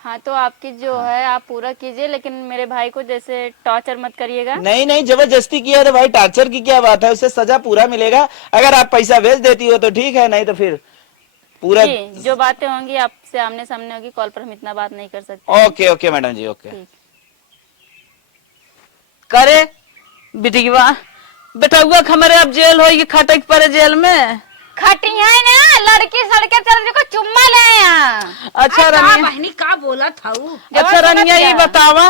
हाँ तो आपकी जो है आप पूरा कीजिए, लेकिन मेरे भाई को जैसे टॉर्चर मत करिएगा। नहीं नहीं, जबरदस्ती किया है तो भाई टॉर्चर की क्या बात है, उससे सजा पूरा मिलेगा। अगर आप पैसा भेज देती हो तो ठीक है, नहीं तो फिर पूरा। जी, जो बातें होंगी आपसे आमने सामने होगी, कॉल पर हम इतना बात नहीं कर सकते। ओके ओके मैडम जी, ओके। ठीक। करे बिटिया बेटुआ हमारे अब जेल होगी, खटक पड़े जेल में। खटी है ना, लड़की सड़के चल को चुम्मा ले यहाँ। अच्छा रनिया, बहनी का बोला था वो? अच्छा रनिया ये बतावा,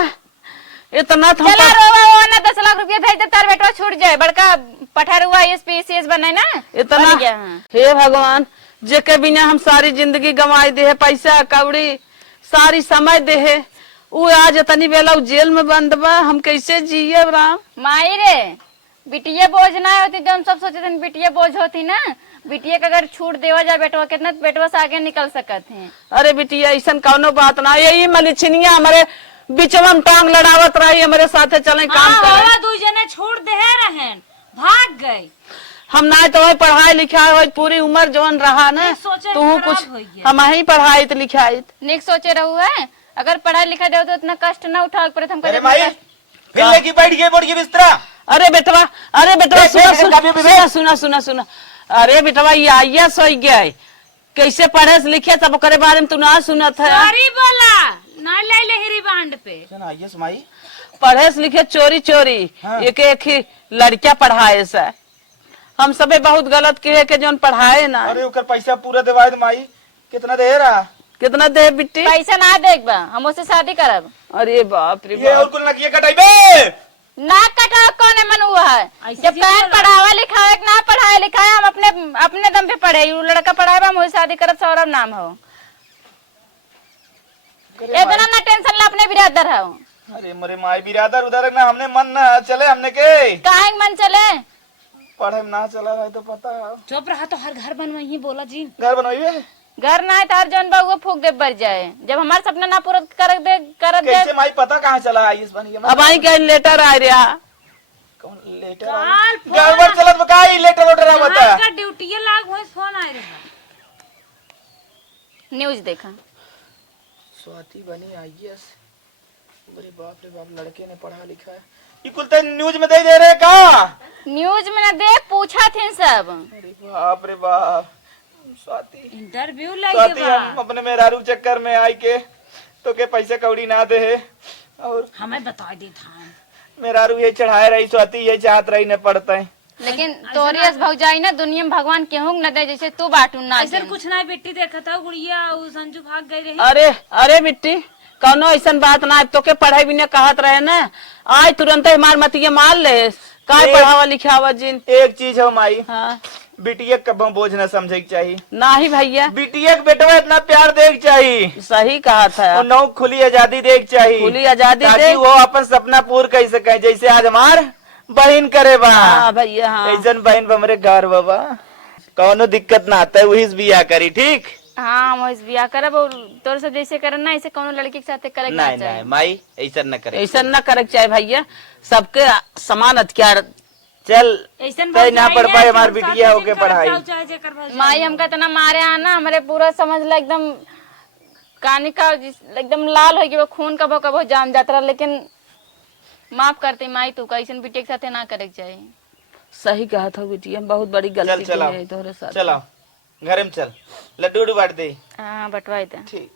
इतना था चला रोवा वो ना 10 लाख रुपया भेज दे, तार बेटवा छूट जाए, बड़का पठार हुआ ISPCS बने ना, इतना। बन गया। हाँ। हे भगवान, जेके बिना हम सारी जिंदगी गंवाई दे है, पैसा कौड़ी सारी समय दे है, वो आज इतनी बेला जेल में बंद बा, हम कैसे जिये राम। माई रे, बिटिया बोझ ना होती तो हम सब सोचते थे बिटिया बोझ होती ना। बिटिया का अगर छूट देवा जाए बेटवा, कितना बेटवा से आगे निकल सकते हैं। अरे बिटिया ऐसा कौनो बात ना, यही मलिछनिया हमारे बीचवा में टांग लड़ावत रही, हमारे साथे चले काम करे। 2 जने छोड़ दे रहन, भाग गए। हम ना तो पढ़ाई लिखाई हो पूरी उम्र जवन रहा ना, तू कुछ हम ही पढ़ाई लिखाई निक सोचे रहू है, अगर पढ़ाई लिखाई दे तो इतना कष्ट ना उठा पड़े। हमको अरे भाई, फिर लेके बैठ गए बोर्ड की बिस्तरा। अरे बेटवा सुना सुना सुना सुना, अरे बेटवा ये IAS हो गया, कैसे पढ़े लिखे सब करे बारे में तू ना सुनत है। सॉरी बोला ना, ले ले हिरी बांड पे। IAS माई पढ़े लिखे चोरी चोरी, एक एक ही लड़कियां पढ़ाए से, हम सबे बहुत गलत किए के जोन पढ़ाए ना। अरे ओकर पैसा पूरा देवाए दे माई, कितना दे रहा? कितना दे बिट्टी? पैसा ना देख बा, हम उससे शादी करब। अरे बाप रे ये और बाप, कुल नकिया कटाइबे। ना कटा कौन मन हुआ है, जब कहन पढ़ावा लिखाए ना पढ़ाए लिखाए, हम अपने दम पे पढ़े, वो लड़का पढ़ाए हम वही शादी करब, सौरभ नाम हो। इतना ना टेंशन ला, अपने बिरादर हो। अरे मरे माई, बिरादर उधर ना, हमने मन ना चले, हमने के काहे मन चले, पढ़े में ना चला रहा तो पता। चुप रहा तो हर घर बनवाइए, बोला जी। घर बनवाइए, घर ना है तार जौन बा वो फूक दे बर जाए, जब हमारे सपना ना पूरा कर दे कैसे माई पता कहाँ चला IAS बन गया? अब आई क्या लेटर आ रहा? कौन लेटर? गड़बड़ चलत बकाई, लेटर लेटर आ बता। का ड्यूटी लाग होए, फोन आए रहा। न्यूज देखा, स्वाति बनी IAS। अरे बाप रे बाप, लड़के ने पढ़ा लिखा है, ये कुल तो न्यूज में दे रहे का? न्यूज में ना दे, पूछा थे सब। अरे बाप रे बाप, स्वाति इंटरव्यू स्वाति, हम अपने मेहरारू चक्कर में आई के तो के पैसे कौड़ी ना दे है, और हमें बता दे था मेहरारू ये चढ़ाए रही, स्वाति ये चाहत रही न पढ़ता है। लेकिन तोरियस भौजाई ना दुनिया में भगवान केहू न दे, जैसे तू बाटू ना ऐसा कुछ ना। बेटी देखा था गुड़िया, वो संजू भाग गई रही। अरे अरे बिट्टी, कौनो ऐसा बात ना, तो के पढ़ाई भी ने कहत रहे ना, आज तुरंत हमार मतिये मार ले, काय पढ़ावा लिखावा जिन। एक चीज है माई, हाँ बिटिया कब बोझ न समझे के चाहिए, ना ही भैया, बिटिया के बेटवा इतना प्यार देख चाहिए, सही कहा था, और नौ खुली आजादी देख चाहिए, खुली आजादी ताकि दे। वो अपन सपना पूरा कर सके, जैसे आज हमार बहन करे बा। हाँ भैया, हाँ ऐसन बहन हमरे घर बाबा, कौनो दिक्कत ना आता है, वही से बिया करी। ठीक हाँ हम वैसे बियाह करब और तोर सब जैसे करन ना ऐसे कोनो लड़की के साथ करे ना नहीं चाहिए। नहीं माई ऐसा न करे। ऐसा ना करे के चाहे भैया, सबके समान अधिकार। चल ऐसन तय ना पढ़ पाए हमार भौजाई बिटिया है, होके जिनका पढ़ाई। बचाव चाहे जेकर भौजाई माई हमका इतना मारे आना हमारे पूरा समझ ला एकदम कानी का एकदम लाल हो गया, वो खून का कबो जाम जाता रहा। लेकिन माफ करती माई, तू कैसन बिटिया के साथ ना करे के चाहिए। सही कहा था बिटिया, बहुत बड़ी चल गलती की चलाओ है तोहरे साथ। चलाओ घर में चल, लड्डू उड्डू बांट दे। हाँ बटवाई दे। ठीक।